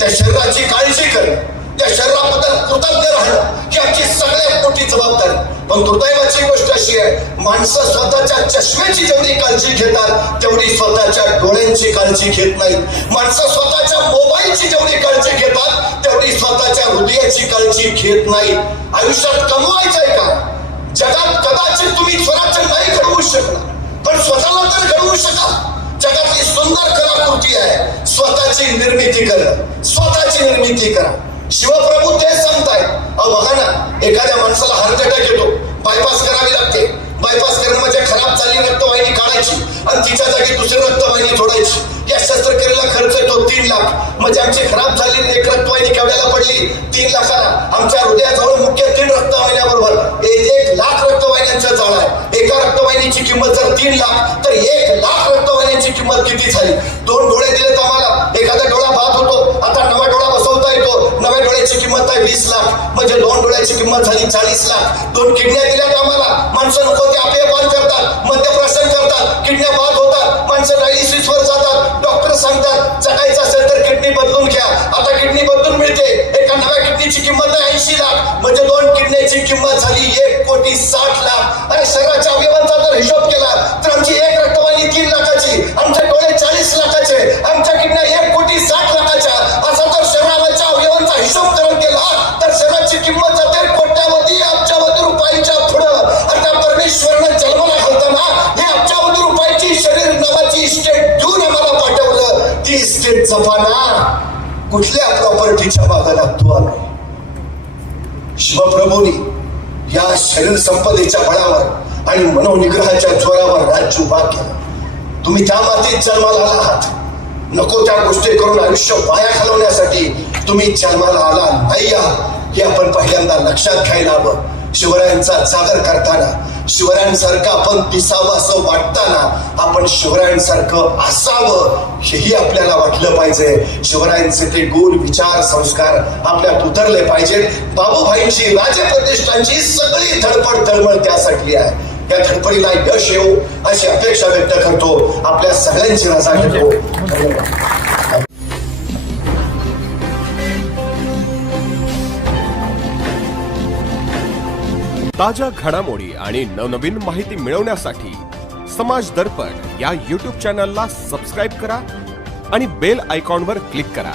त्या शरीराची काळजी करणं, त्या शरीराबद्दल कृतज्ञ राहणं ही आमची सगळ्यात मोठी जबाबदारी. पण दुर्दैवाची गोष्ट अशी आहे, माणसं स्वतःच्या चष्म्याची जेवढी काळजी घेतात तेवढी स्वतःच्या डोळ्यांची काळजी घेत नाहीत. माणसं स्वतःच्या मोबाईलची जेवढी काळजी घेतात तेवढी स्वतःच्या हृदयाची काळजी घेत नाहीत. आयुष्यात कमवायचंय का? जगात कदाचित तुम्ही स्वराज्य नाही घडवू शकणार, पण स्वतःला तर घडवू शकाल. जगातली सुंदर कलाकृती आहे स्वतःची निर्मिती करणं. स्वतःची निर्मिती करा. शिवप्रभू ते सांगतायत. अहो बघा ना, एखाद्या माणसाला हार्ट अटॅक येतो, बायपास करावी लागते. बायपास करणं म्हणजे खराब झालेली रक्तवाहिनी काढायची आणि तिच्या जागी दुसरी रक्तवाहिनी जोडायची. या शस्त्रक्रियेला खर्च येतो 3 लाख. म्हणजे आमची खराब झालेली एक रक्तवाहिनी केवढ्याला पडली? 3 लाखाला. आमच्या हृदयाजवळ मुख्य 3 रक्तवाहिन्याबरोबर 1 लाख रक्तवाहिन्यांचा जाळ आहे. एका रक्तवाहिनीची किंमत जर 3 लाख तर 1 लाख रक्तवाहिन्यांची किंमत किती झाली? 2 डोळे दिलेत आम्हाला, एखादा डोळा बाद होतो, आता नवा डोळा बसवता येतो. नव्या डोळ्याची किंमत आहे 20 लाख, म्हणजे 2 डोळ्याची किंमत झाली 40 लाख. 2 किडन्या दिल्यात आम्हाला. माणसं नको ते अपेयपान करतात, मद्यप्राशन करतात, किडन्या बाद होतात, माणसं डायलिसिसवर जातात. डॉक्टर सांगतात जगायचं असेल तर किडनी बदलून घ्या. आता किडनी बदलून मिळते. एका नव्या किडनीची किंमत जपा ना, कुठल्या प्रॉपर्टीच्या बागा लागतो आम्ही. शिवप्रभूंनी या शरीर संपदेच्या बळावर आणि मनोनिग्रहाच्या जोरावर राज्य उभा केलं. तुम्ही त्या मातीत जन्माला आहात. नको त्या गोष्टी करून आयुष्य वाया घालवण्यासाठी तुम्ही जन्माला आला नाही आहात हे आपण पहिल्यांदा लक्षात घ्यायला हवं. शिवरायांचा जागर करताना शिवरायांसारखं आपण दिसावं असं वाटताना आपण शिवरायांसारखं असावं हेही आपल्याला वाटलं पाहिजे. शिवरायांचे ते गुण विचार संस्कार आपल्यात उतरले पाहिजेत. बाबूभाईंची राजप्रतिष्ठांची सगळी धडपड तळमळ त्यासाठी आहे. या धडपडीला यश येऊ अशी अपेक्षा व्यक्त करतो. आपल्या सगळ्यांची रजा घेतो. धन्यवाद. ताज्या घडामोडी आणि नवनवीन माहिती मिळवण्यासाठी समाज दर्पण या YouTube चॅनलला सबस्क्राईब करा आणि बेल आयकॉनवर क्लिक करा.